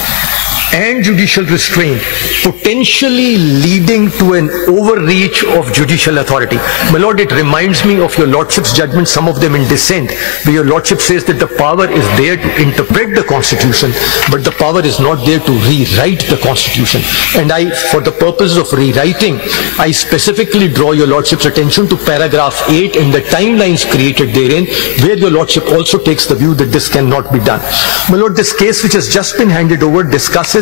and judicial restraint, potentially leading to an overreach of judicial authority. My lord, it reminds me of your lordship's judgment, some of them in dissent, where your lordship says that the power is there to interpret the Constitution, but the power is not there to rewrite the Constitution. And I, for the purpose of rewriting, I specifically draw your lordship's attention to paragraph 8 and the timelines created therein, where your lordship also takes the view that this cannot be done. My lord, this case which has just been handed over discusses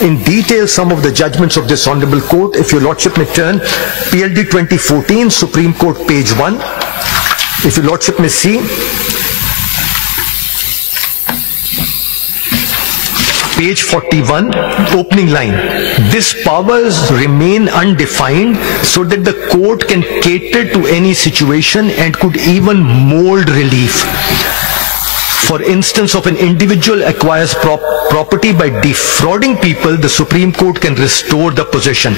in detail some of the judgments of this honorable court. If your lordship may turn, PLD 2014, Supreme Court, page 1. If your lordship may see, page 41, opening line. This powers remain undefined so that the court can cater to any situation and could even mold relief. For instance, if an individual acquires property by defrauding people, the Supreme Court can restore the possession.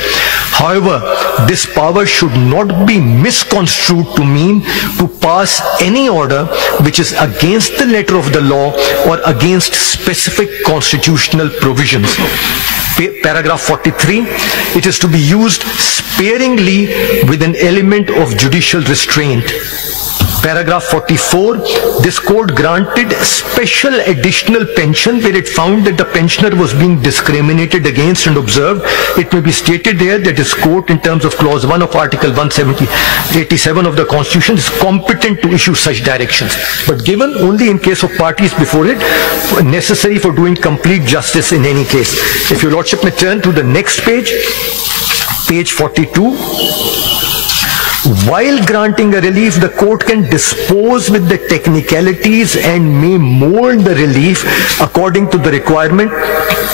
However, this power should not be misconstrued to mean to pass any order which is against the letter of the law or against specific constitutional provisions. Paragraph 43, it is to be used sparingly with an element of judicial restraint. Paragraph 44, this court granted special additional pension where it found that the pensioner was being discriminated against and observed. It may be stated there that this court, in terms of clause 1 of article 187 of the Constitution, is competent to issue such directions, but given only in case of parties before it, necessary for doing complete justice in any case. If your lordship may turn to the next page, page 42. While granting a relief, the court can dispose with the technicalities and may mold the relief according to the requirement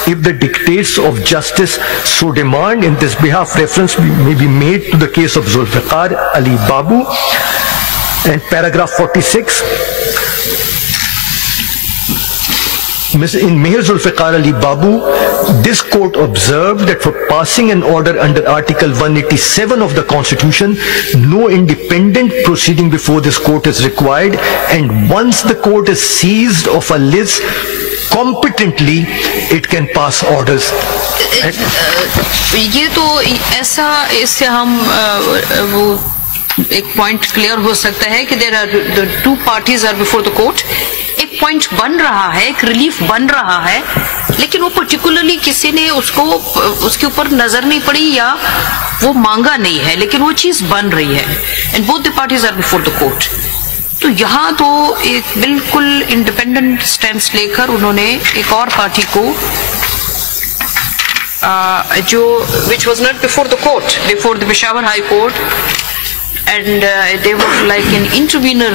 if the dictates of justice so demand. In this behalf, reference may be made to the case of Zulfiqar Ali Babu. And paragraph 46, in Meher Zulfiqar Ali Babu, this court observed that for passing an order under Article 187 of the Constitution, no independent proceeding before this court is required, and once the court is seized of a list competently, it can pass orders. ये तो ऐसा, इससे हम वो एक point clear हो सकता है कि there are the two parties are before the court, एक पॉइंट बन रहा है, एक रिलीफ बन रहा है, लेकिन वो पर्टिकुलरली किसी ने उसको उसके ऊपर नजर नहीं पड़ी या वो मांगा नहीं है, लेकिन वो चीज बन रही है and both the parties are before the court. तो यहाँ तो एक बिल्कुल इंडिपेंडेंट स्टैंड लेकर उन्होंने एक और पार्टी को जो which was not before the court, before the Peshawar High Court, and they were like an intervener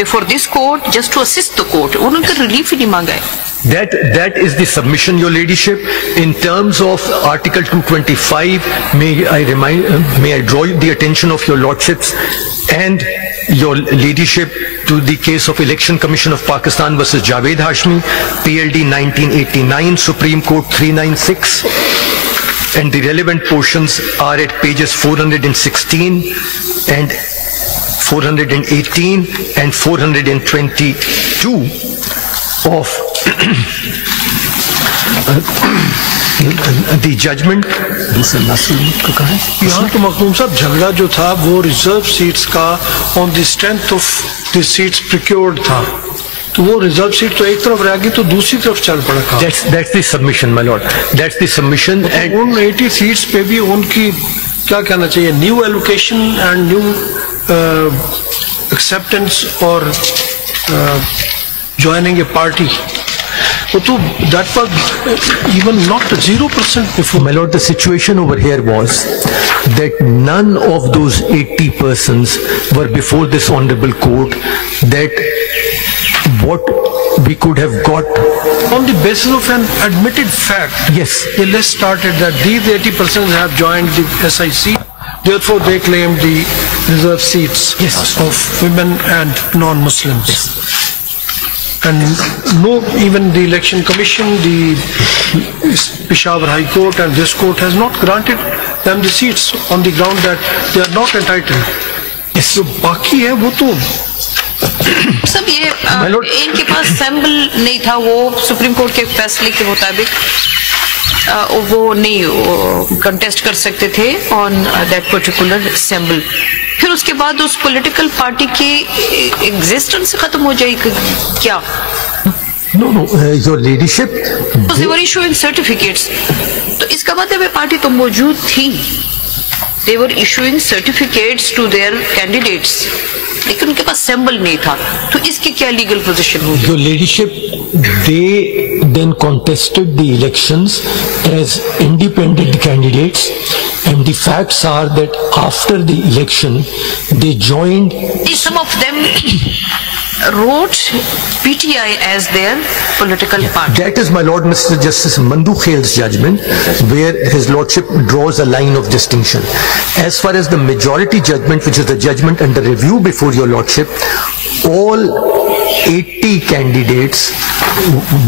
before this court just to assist the court. उन्होंने relief ही नहीं मांगा है। That is the submission, Your Ladyship. In terms of Article 225, may I draw the attention of Your Lordships and Your Ladyship to the case of Election Commission of Pakistan versus Javed Hashmi, PLD 1989, Supreme Court 396, and the relevant portions are at pages 416 and 418 and 422 of the judgment. यहाँ तो मखदूम साहब झगड़ा जो था वो reserve seats का on the strength of the seats procured था, तो वो रिजर्व सीट तो एक तरफ रह गई तो दूसरी तरफ चल पड़ा था। That's the submission, my lord. That's the submission. And उन 80 सीट्स पे भी उनकी क्या कहना चाहिए, new allocation and new acceptance और ज्वाइनिंग ए पार्टी, तो that was even not 0% before. My lord, the situation over here was that none of those 80 persons were before this honorable court, that what we could have got on the basis of an admitted fact. Yes. The list started that these 80 persons have joined the SIC, therefore they claimed the reserved seats of women and non-Muslims. Yes. And no, even the Election Commission, the Peshawar High Court and this court has not granted them the seats on the ground that they are not entitled. Yes. जो बाकी है वो तो सब ये इनके पास sample नहीं था, वो सुप्रीम कोर्ट के फैसले के मुताबिक वो नहीं कंटेस्ट कर सकते थे ऑन दैट पर्टिकुलर सैम्बल। फिर उसके बाद उस पॉलिटिकल पार्टी की एग्जिस्टेंस खत्म हो जाएगी क्या? No, your ladyship. They were issuing certificates. तो इसका मतलब है पार्टी तो मौजूद थी। They were issuing certificates to their candidates. लेकिन उनके पास सैम्बल नहीं था, तो इसकी क्या लीगल पोजीशन होगी? Your ladyship, they then contested the elections as independent candidates, and the facts are that after the election they joined. Some of them wrote PTI as their political party. That is, my lord, Mr. Justice Mandu Khel's judgment, where his lordship draws a line of distinction. As far as the majority judgment, which is the judgment under review before your lordship, all 80 candidates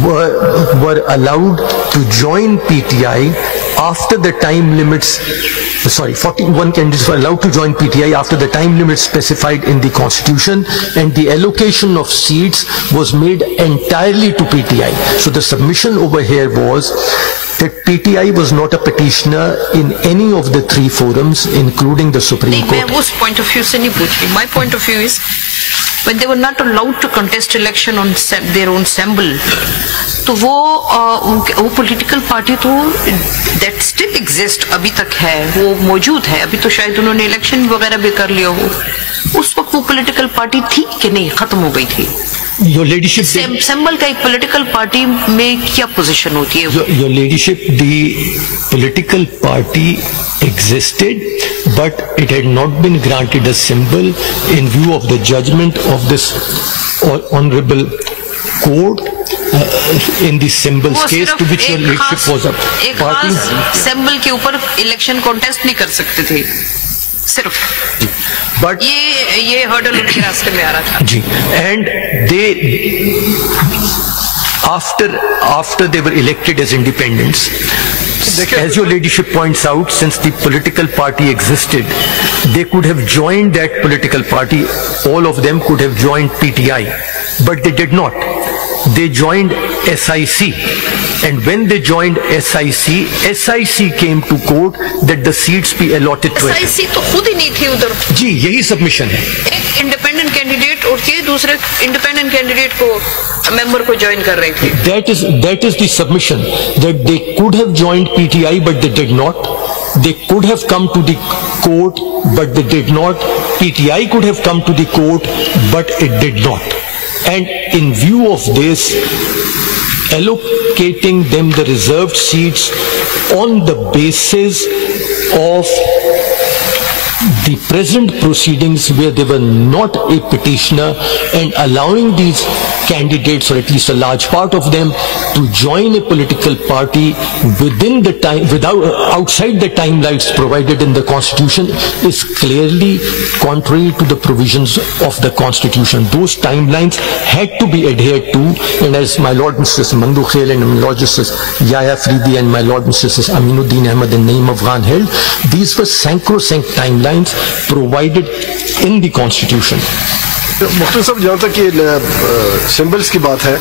were allowed to join PTI after the time limits. 41 candidates were allowed to join PTI after the time limits specified in the constitution, and the allocation of seats was made entirely to PTI. So the submission over here was that PTI was not a petitioner in any of the three forums, including the Supreme Court. मैं उस point of view से नहीं पूछ रही. My point of view is when they were not allowed to contest election on their own symbol, तो वो political party तो that still exist अभी तक है, वो मौजूद है. अभी तो शायद उन्होंने election वगैरह भी कर लिया हो. उस वक्त वो political party थी कि नहीं, खत्म हो गई थी? Your ladyship, symbol का एक political party में क्या position होती है? Your ladyship, the political party existed, but it had not been granted a symbol in view of the judgment of this honorable court in the symbols case to which your ladyship was a party. symbol के ऊपर election contest नहीं कर सकते थे सिर्फ, but ये hurdle उनके रास्ते में आ रहा था जी. And they after they were elected as independents, as your ladyship points out, since the political party existed, they could have joined that political party. All of them could have joined PTI, but they did not. They joined SIC, and when they joined SIC came to court that the seats be allotted to SIC तो खुद ही नहीं थी उधर जी, यही submission है. एक independent candidate और के दूसरे इंडिपेंडेंट कैंडिडेट को मेंबर को ज्वाइन कर रहे थे. That is the submission, that they could have joined PTI but they did not. They could have come to the court but they did not. PTI could have come to the court but it did not. And in view of this, allocating them the reserved seats on the basis of the present proceedings where they were not a petitioner, and allowing these candidates, or at least a large part of them, to join a political party within the time, outside the timelines provided in the Constitution, is clearly contrary to the provisions of the Constitution. Those timelines had to be adhered to, and as my Lord Mrs. Mandu Khail and my Lord Justice Yahya Afridi and my Lord Mrs. Aminuddin Ahmad and Naeem Afghan held, these were sacrosanct timelines provided in the Constitution. Mukhtar साहब, जहाँ तक ये symbols की बात है,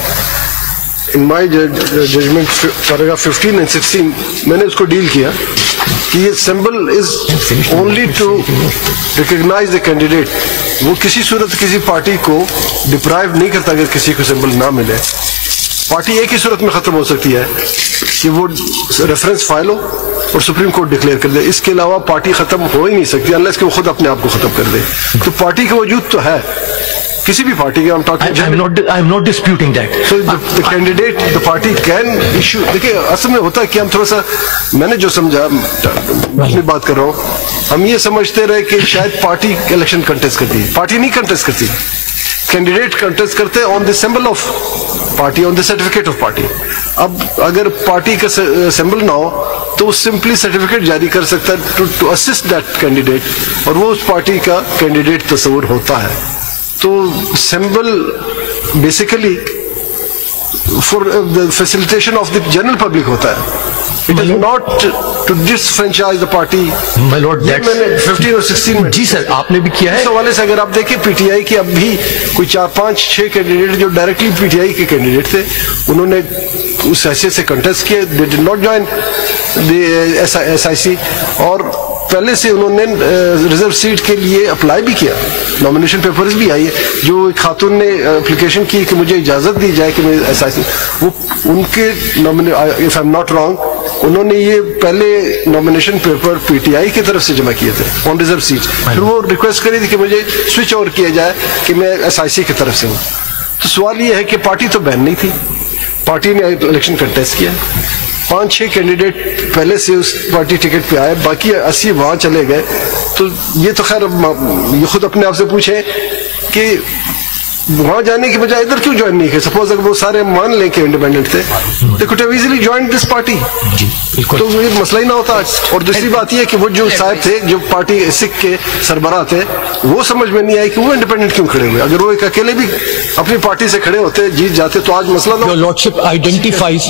in my judgment paragraph 15 and 16 मैंने उसको deal किया कि ये symbol is only to recognise the candidate. वो किसी सूरत किसी पार्टी को डिप्राइव नहीं करता अगर किसी को सिंबल ना मिले. पार्टी एक ही सूरत में खत्म हो सकती है कि वो रेफरेंस फाइल हो और सुप्रीम कोर्ट डिक्लेयर कर दे. इसके अलावा पार्टी खत्म हो ही नहीं सकती अनलेस कि वो खुद अपने आप को खत्म कर दे. तो पार्टी का वजूद तो है किसी भी पार्टी के. I'm not disputing that. So the candidate, the party can issue. देखिए असल में होता है कि हम थोड़ा सा, मैंने जो समझा, अपनी बात कर रहा हूँ, हम ये समझते रहे कि शायद पार्टी इलेक्शन कंटेस्ट करती है. पार्टी नहीं कंटेस्ट करती, कैंडिडेट कंटेस्ट करते हैं on the symbol of party, on the certificate of party. अब अगर पार्टी का सिंबल ना हो तो वो सिंपली सर्टिफिकेट जारी कर सकता है टू असिस्ट दैट कैंडिडेट, और वो उस पार्टी का कैंडिडेट तस्वुर होता है. तो symbol basically for the facilitation of the general public होता है. It is not to disenfranchise the party. My lord, मैंने 15 और 16 में जी सर आपने भी किया है. इस हवाले से अगर आप देखें पीटीआई की अब भी कोई 4, 5, 6 कैंडिडेट जो डायरेक्टली पीटीआई के कैंडिडेट थे, उन्होंने उस हैसियत से कंटेस्ट किए. They did not join the SIC, और पहले से उन्होंने रिजर्व सीट के लिए अप्लाई भी किया. नॉमिनेशन पेपर्स भी आई है. जो खातून ने एप्लीकेशन की कि मुझे इजाजत दी जाए कि मैं SIC, वो उनके if I am not wrong, उन्होंने ये पहले नॉमिनेशन पेपर पीटीआई की तरफ से जमा किए थे ऑन रिजर्व सीट. फिर वो रिक्वेस्ट करी थी कि मुझे स्विच ओवर किया जाए कि मैं SIC की तरफ से हूँ. तो सवाल ये है कि पार्टी तो बैन नहीं थी, पार्टी ने इलेक्शन कंटेस्ट किया. 5-6 कैंडिडेट पहले से उस पार्टी टिकट पे आए, बाकी 80 वहां चले गए. तो ये तो खैर ये खुद अपने आप से पूछे कि वहां जाने की बजाय इधर क्यों ज्वाइन नहीं किया. सपोज अगर वो सारे मान लें कि इंडिपेंडेंट थे, they could have easily joined this party, तो ये मसला ही ना होता. और दूसरी बात ये कि वो जो साहब थे, जो पार्टी सिख के सरबराह थे, वो समझ में नहीं आई कि वो इंडिपेंडेंट क्यों खड़े हुए. अगर वो एक अकेले भी अपनी पार्टी से खड़े होते, जीत जाते, तो आज मसला ना. Your Lordship identifies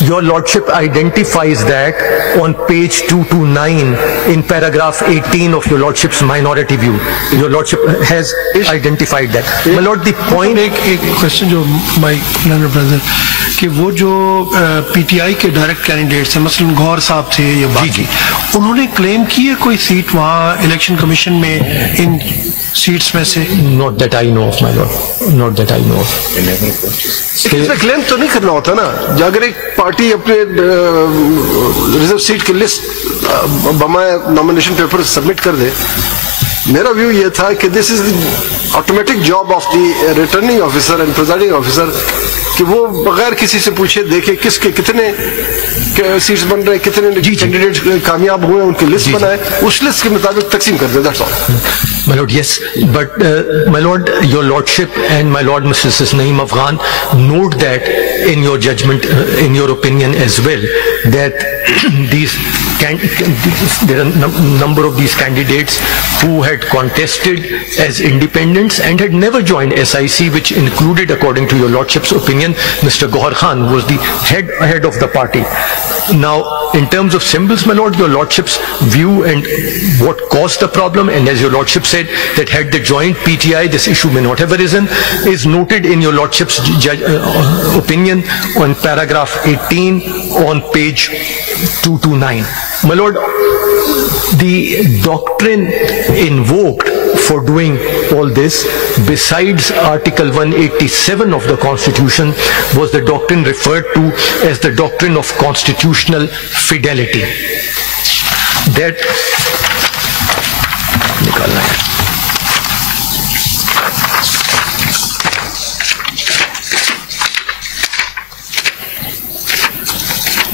Your Lordship identifies that on page 229 in paragraph 18 of Your Lordship's minority view. Your Lordship has identified that. My Lord, the point... एक क्वेश्चन जो my learned brother, कि वो जो PTI के डायरेक्ट कैंडिडेट्स हैं, मसलन गौर साहब थे या बाकी, उन्होंने क्लेम की है कोई सीट वहाँ इलेक्शन कमीशन में इन सीट्स में से? Not that I know of, my Lord. Not that I know of. इसमें क्लेम तो नहीं करना होता ना. अगर एक पार्टी अपने रिजर्व सीट की लिस्ट बमाए नॉमिनेशन पेपर सबमिट कर दे, मेरा व्यू ये था कि this is the automatic job of the returning officer and presiding officer कि वो बगैर किसी से पूछे देखे किसके कितने सीट्स बन रहे, कितने कैंडिडेट कामयाब हुए, उनकी लिस्ट बनाए, उस लिस्ट के मुताबिक तकसीम कर दे. That's all. My Lord, yes, but my Lord, Your Lordship and my Lord Mrs. Naeem Afghan note that in your judgment, in your opinion as well, that there are a number of these candidates who had contested as independents and had never joined SIC, which included, according to Your Lordship's opinion, Mr. Gohar Khan, who was the head of the party. Now, in terms of symbols, my lord, your lordship's view and what caused the problem, and as your lordship said, that had the joint PTI, this issue may not have arisen, is noted in your lordship's opinion on paragraph 18 on page 229. My lord, the doctrine invoked for doing all this, besides Article 187 of the Constitution, was the doctrine referred to as the doctrine of constitutional fidelity. That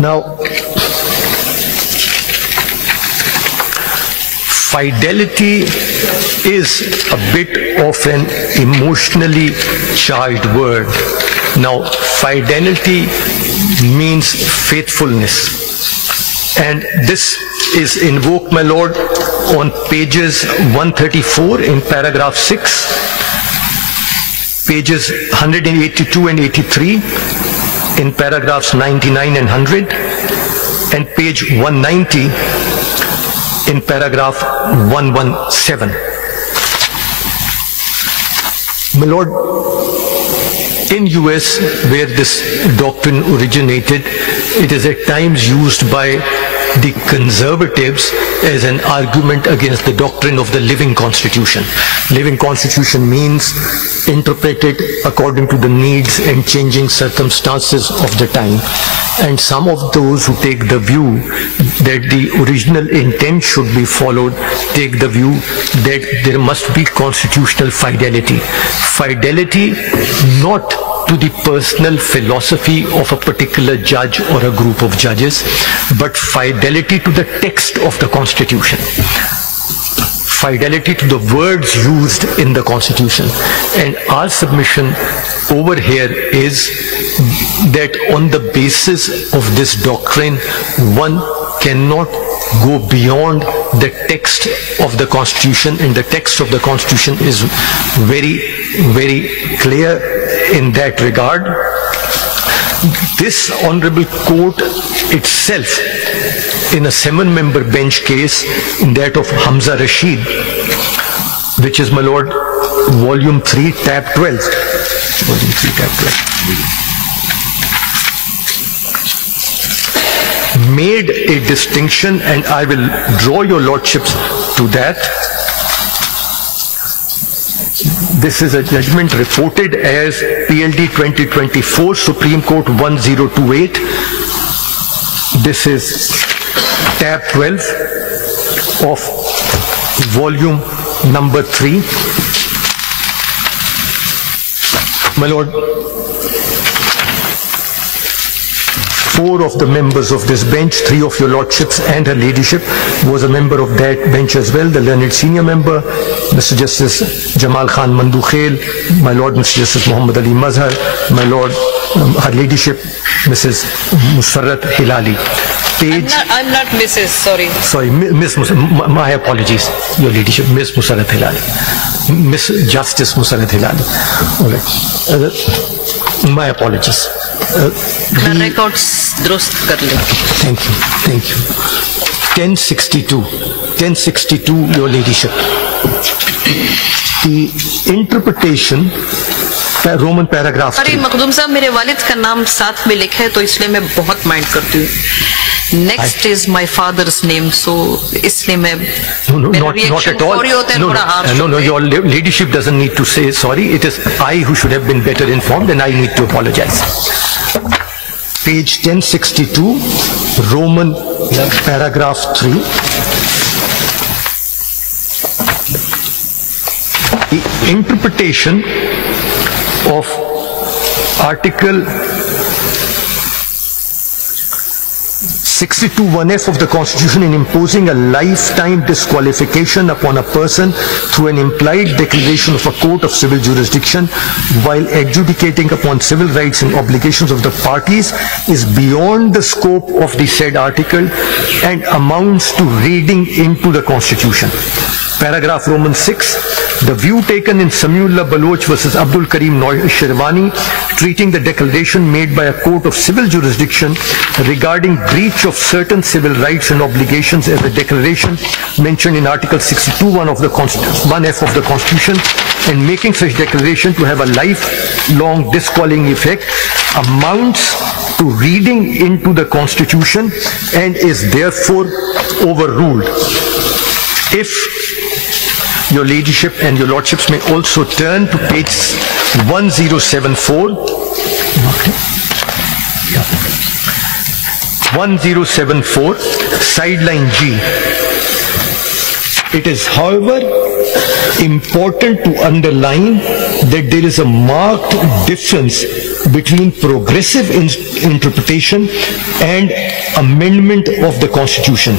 now, fidelity is a bit of an emotionally charged word. Now, fidelity means faithfulness. And this is invoked, my lord, on pages 134 in paragraph 6, pages 182 and 83 in paragraphs 99 and 100, and page 190 in paragraph 117. My lord, in US, where this doctrine originated, it is at times used by the conservatives as an argument against the doctrine of the living constitution. Living constitution means interpreted according to the needs and changing circumstances of the time. And some of those who take the view that the original intent should be followed take the view that there must be constitutional fidelity. Fidelity not to the personal philosophy of a particular judge or a group of judges, but fidelity to the text of the Constitution. Fidelity to the words used in the Constitution. And our submission over here is that on the basis of this doctrine, one cannot go beyond the text of the Constitution, and the text of the Constitution is very, very clear in that regard. This honorable court itself, in a 7-member bench case, in that of Hamza Rashid, which is, my lord, volume 3, tab 12. Volume 3, tab 12. Made a distinction, and I will draw your lordships to that. This is a judgment reported as PLD 2024, Supreme Court 1028. This is tab 12 of volume number 3. My lord, 4 of the members of this bench, 3 of your lordships and her ladyship was a member of that bench as well. The learned senior member, Mr. Justice Jamal Khan Mandukhail, my lord, Mr. Justice Muhammad Ali Mazhar, my lord, her ladyship, Mrs. Musarrat Hilali. I'm not Mrs. Sorry, Miss my apologies, your ladyship, Miss Musarrat Hilali, Miss Justice Musarrat Hilali. All right. My apologies. Records durust kar le. Thank you. 1062, your ladyship. The interpretation, Roman paragraph 3. अरे मखदूम साहब, मेरे वालिद का नाम साथ में लिखा है तो इसलिए मैं बहुत माइंड करती हूँ. Next is my father's name, so इसलिए मैं not at all. No, your ladyship doesn't need to say sorry. It is I who should have been better informed, and I need to apologize. Page 1062, Roman paragraph 3. The interpretation of Article 62(1)(f) of the Constitution in imposing a lifetime disqualification upon a person through an implied declaration of a court of civil jurisdiction while adjudicating upon civil rights and obligations of the parties is beyond the scope of the said article and amounts to reading into the Constitution. Paragraph Roman 6, the view taken in Samiullah Baloch versus Abdul Karim Shirwani, treating the declaration made by a court of civil jurisdiction regarding breach of certain civil rights and obligations as a declaration mentioned in Article 62(1) of the 1F of the Constitution, and making such declaration to have a lifelong disqualifying effect, amounts to reading into the Constitution and is therefore overruled. If your ladyship and your lordships may also turn to page 1074. 1074, sideline G. It is, however, important to underline that there is a marked difference between progressive interpretation and amendment of the Constitution.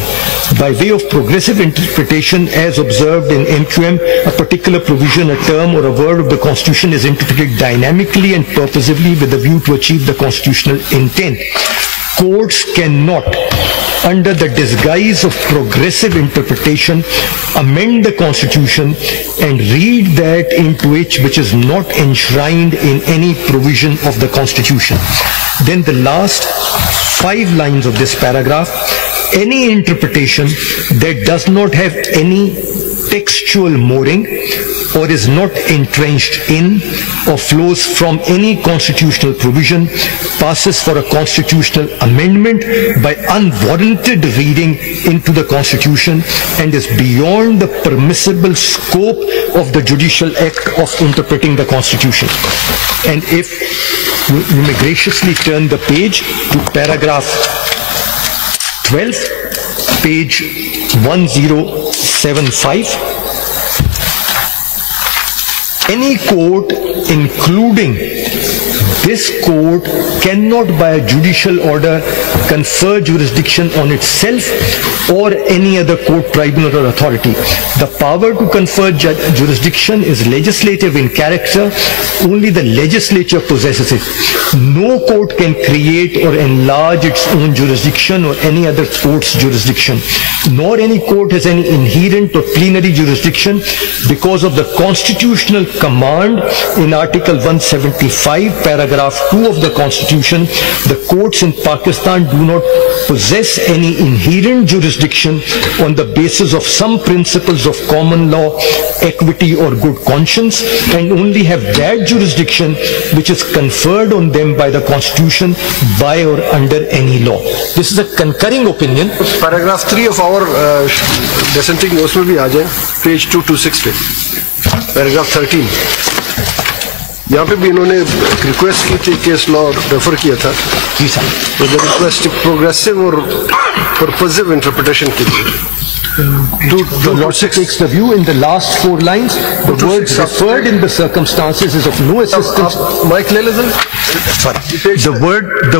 By way of progressive interpretation, as observed in MQM, a particular provision, a term, or a word of the Constitution is interpreted dynamically and purposively with a view to achieve the constitutional intent. Courts cannot, under the disguise of progressive interpretation, amend the Constitution and read that into it which is not enshrined in any provision of the Constitution. Then the last 5 lines of this paragraph: any interpretation that does not have any textual mooring or is not entrenched in or flows from any constitutional provision passes for a constitutional amendment by unwarranted reading into the Constitution and is beyond the permissible scope of the judicial act of interpreting the Constitution. And if you may graciously turn the page to paragraph 12, page 1075. Any court, including this court, cannot by a judicial order confer jurisdiction on itself or any other court, tribunal, or authority. The power to confer jurisdiction is legislative in character. Only the legislature possesses it. No court can create or enlarge its own jurisdiction or any other court's jurisdiction, nor any court has any inherent or plenary jurisdiction because of the constitutional command in Article 175, paragraph 2 of the Constitution. The courts in Pakistan do not possess any inherent jurisdiction on the basis of some principles of common law, equity, or good conscience, and only have that jurisdiction which is conferred on them by the Constitution, by or under any law. This is a concurring opinion. Paragraph 3 of our dissenting notes में भी आ जाए, page 226 पे, paragraph 13. यहाँ पे भी इन्होंने request की थी, केस लॉ रेफर किया था जी सर, तो रिक्वेस्ट प्रोग्रेसिव और पर्पसिव इंटरप्रिटेशन के लिए. The Lordship takes the view in the last 4 lines, the words referred in the circumstances is of no assistance. Mike Lelizan? Sorry. The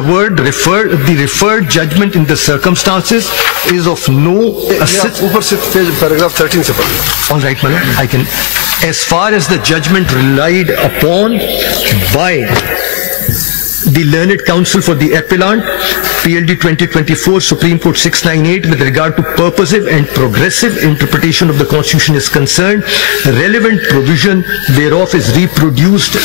word referred, the referred judgment in the circumstances is of no assistance. ऊपर से paragraph 13 से पढ़िए. All right, Madam, I can. As far as the judgment relied upon by the learned counsel for the appellant, PLD 2024, Supreme Court 698, with regard to purposive and progressive interpretation of the Constitution is concerned, relevant provision thereof is reproduced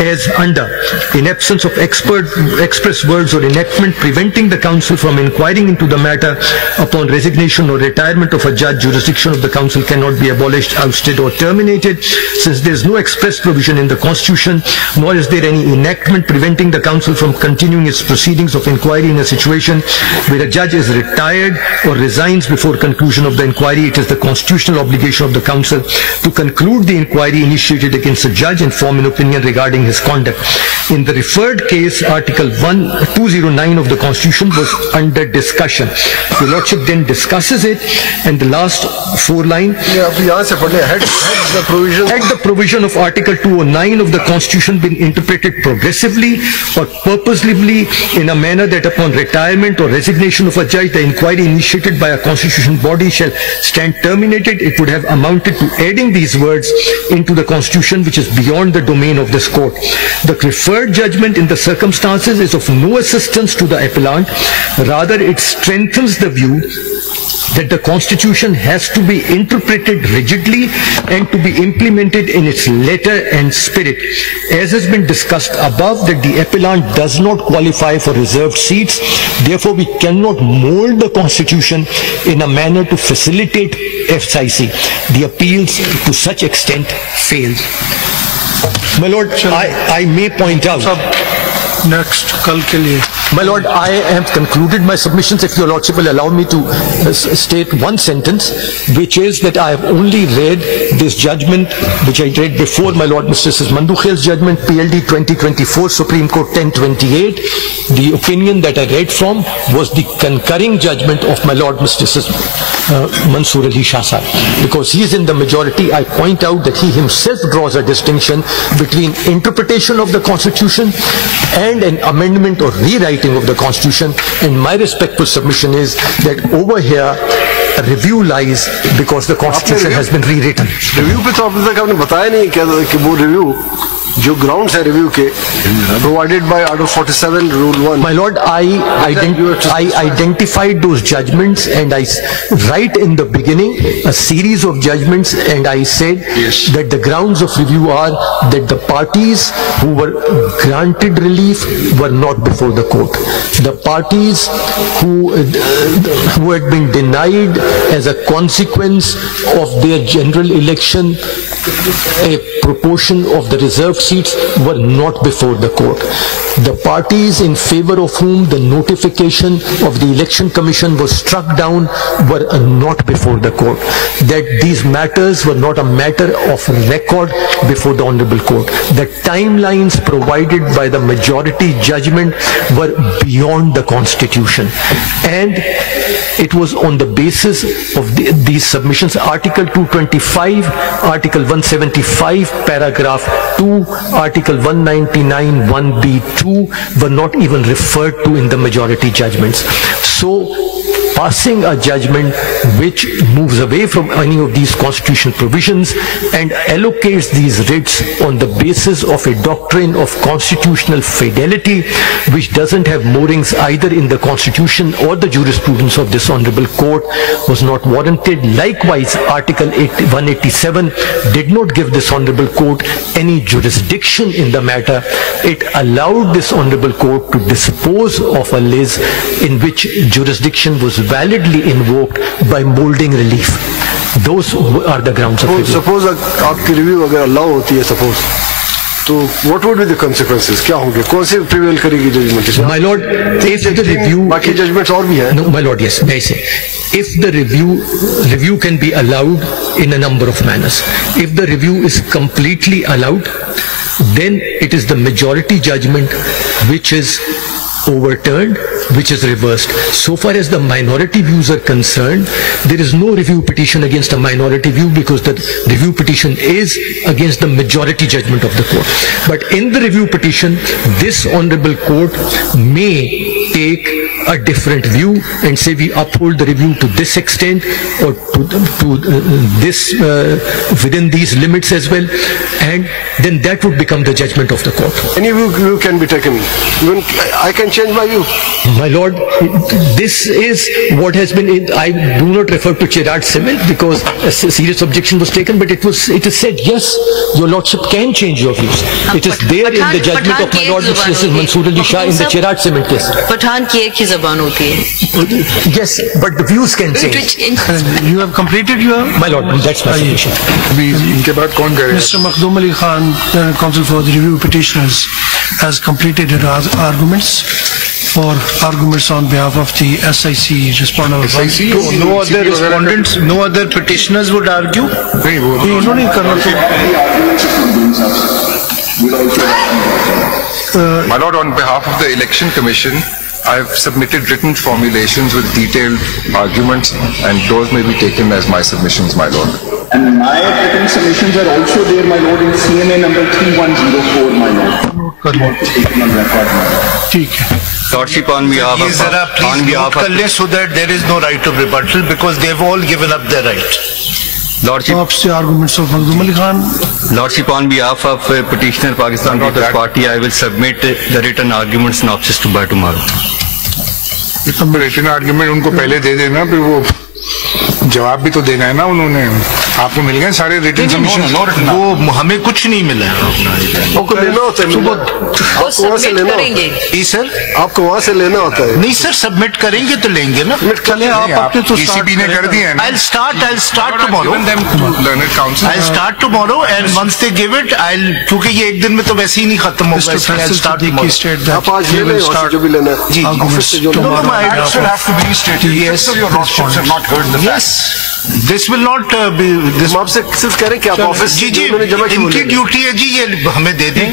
as under, in absence of express words or enactment preventing the council from inquiring into the matter upon resignation or retirement of a judge, jurisdiction of the council cannot be abolished, ousted, or terminated. Since there is no express provision in the Constitution, nor is there any enactment preventing the council from continuing its proceedings of inquiry in a situation where a judge is retired or resigns before conclusion of the inquiry, it is the constitutional obligation of the council to conclude the inquiry initiated against a judge and form an opinion regarding his conduct. In the referred case, Article 209 of the Constitution was under discussion. The Lordship then discusses it, and the last 4 line, had the provision of Article 209 of the Constitution been interpreted progressively or purposely in a manner that upon retirement or resignation of a judge, the inquiry initiated by a constitutional body shall stand terminated, it would have amounted to adding these words into the Constitution, which is beyond the domain of this court. The referred judgment in the circumstances is of no assistance to the appellant. Rather, it strengthens the view that the Constitution has to be interpreted rigidly and to be implemented in its letter and spirit. As has been discussed above, that the appellant does not qualify for reserved seats, therefore we cannot mold the Constitution in a manner to facilitate SIC. The appeals to such extent fail. My Lord, I may point out. Next, kal ke liye. My Lord, I have concluded my submissions. If your Lordship will allow me to state one sentence, which is that I have only read this judgment, which I read before my Lord Mr. Mandukhel's judgment, PLD 2024, Supreme Court 1028. The opinion that I read from was the concurring judgment of my Lord Mr. Mansoor Ali Shah Sahib. Because he is in the majority, I point out that he himself draws a distinction between interpretation of the Constitution and an amendment or rewriting of the Constitution, and my respectful submission is that over here a review lies because the Constitution has been rewritten. Review पे तो अब तक आपने बताया नहीं कि वो review जो grounds है review के provided by Article 47 Rule 1. My Lord, I identified those judgments, and I right in the beginning a series of judgments, and I said that the grounds of review are that the parties who were granted relief were not before the court. The parties who had been denied as a consequence of their general election a proportion of the reserved seats were not before the court. The parties in favor of whom the notification of the Election Commission was struck down were not before the court. That these matters were not a matter of record before the Honorable Court. The timelines provided by the majority judgment were beyond the Constitution. And it was on the basis of these submissions, Article 225, Article 175, Paragraph 2, Article 199, 1B2 were not even referred to in the majority judgments. So, passing a judgment which moves away from any of these constitutional provisions and allocates these writs on the basis of a doctrine of constitutional fidelity, which doesn't have moorings either in the Constitution or the jurisprudence of this Honorable Court, was not warranted. Likewise, Article 187 did not give this Honorable Court any jurisdiction in the matter. It allowed this Honorable Court to dispose of a lis in which jurisdiction was validly invoked by molding relief. Those are the grounds of review. Suppose आपकी review अगर allow होती है, suppose, तो what would be the consequences? क्या होंगे? कौन से prevail करेगी judgment? My Lord, if the review, बाकी judgments और भी हैं. No, my Lord, yes, may I say, if the review can be allowed in a number of manners. If the review is completely allowed, then it is the majority judgment which is overturned, which is reversed. So far as the minority views are concerned, there is no review petition against a minority view because the review petition is against the majority judgment of the court. But in the review petition, this Honorable Court may take a different view and say we uphold the review to this extent or to this within these limits as well, and then that would become the judgment of the court. Any view can be taken. Even I can change my view. My Lord, this is what has been. I do not refer to Chirag Cement because a serious objection was taken, but it is said, yes, your Lordship can change your views. It is there in the judgment of my Lord Mr. Mansoor Ali Shah in the Chirag Cement case. Pathan की एक ही ज़बान होती है. Yes, but the views can change. You have completed your. My Lord, that's my submission. इनके बाद कौन करेगा? Mr. Makhdoom Ali Khan, counsel for the review petitioners, has completed her arguments on behalf of the SIC respondent. SIC? No other respondents, no other petitioners would argue? नहीं वो इन्होंने करना तो. My Lord, on behalf of the Election Commission, I have submitted written formulations with detailed arguments, and those may be taken as my submissions, my Lord. And my written submissions are also there, my Lord, in CMA number 3104, my Lord. Taken on record, my Lord. ठीक है. Lordship, on behalf of... Please note कर लें so that there is no right of rebuttal because they have all given up their right. Lordship, arguments of Makhdoom Ali Khan. Lordship, on behalf of petitioner Pakistan People's Party, I will submit the written argument synopsis by tomorrow. Written argument उनको पहले दे देना, फिर वो जवाब भी तो देना है ना उन्होंने, आपको मिल गए सारे रिटन सबमिशन? वो हमें कुछ नहीं मिला है। आपको लेना होता है, आपको वहाँ से लेना होता है। जी सर, आपको वहाँ से लेना होता है। नहीं सर, सबमिट करेंगे तो लेंगे ना। चले आप अपने तो ECB ने कर दिया है ना। I'll start tomorrow. I'll start tomorrow and once they give it, क्योंकि ये एक दिन में तो वैसे ही नहीं खत्म होगा, इसलिए I'll start tomorrow. आप आज ले लें जो भी लेना है। जी, ऑफिस से जो Yes, this will not be. आपसे सिर्फ कह रहे हैं कि आप ऑफिस जी, इनकी ड्यूटी है जी, ये हमें दे दें।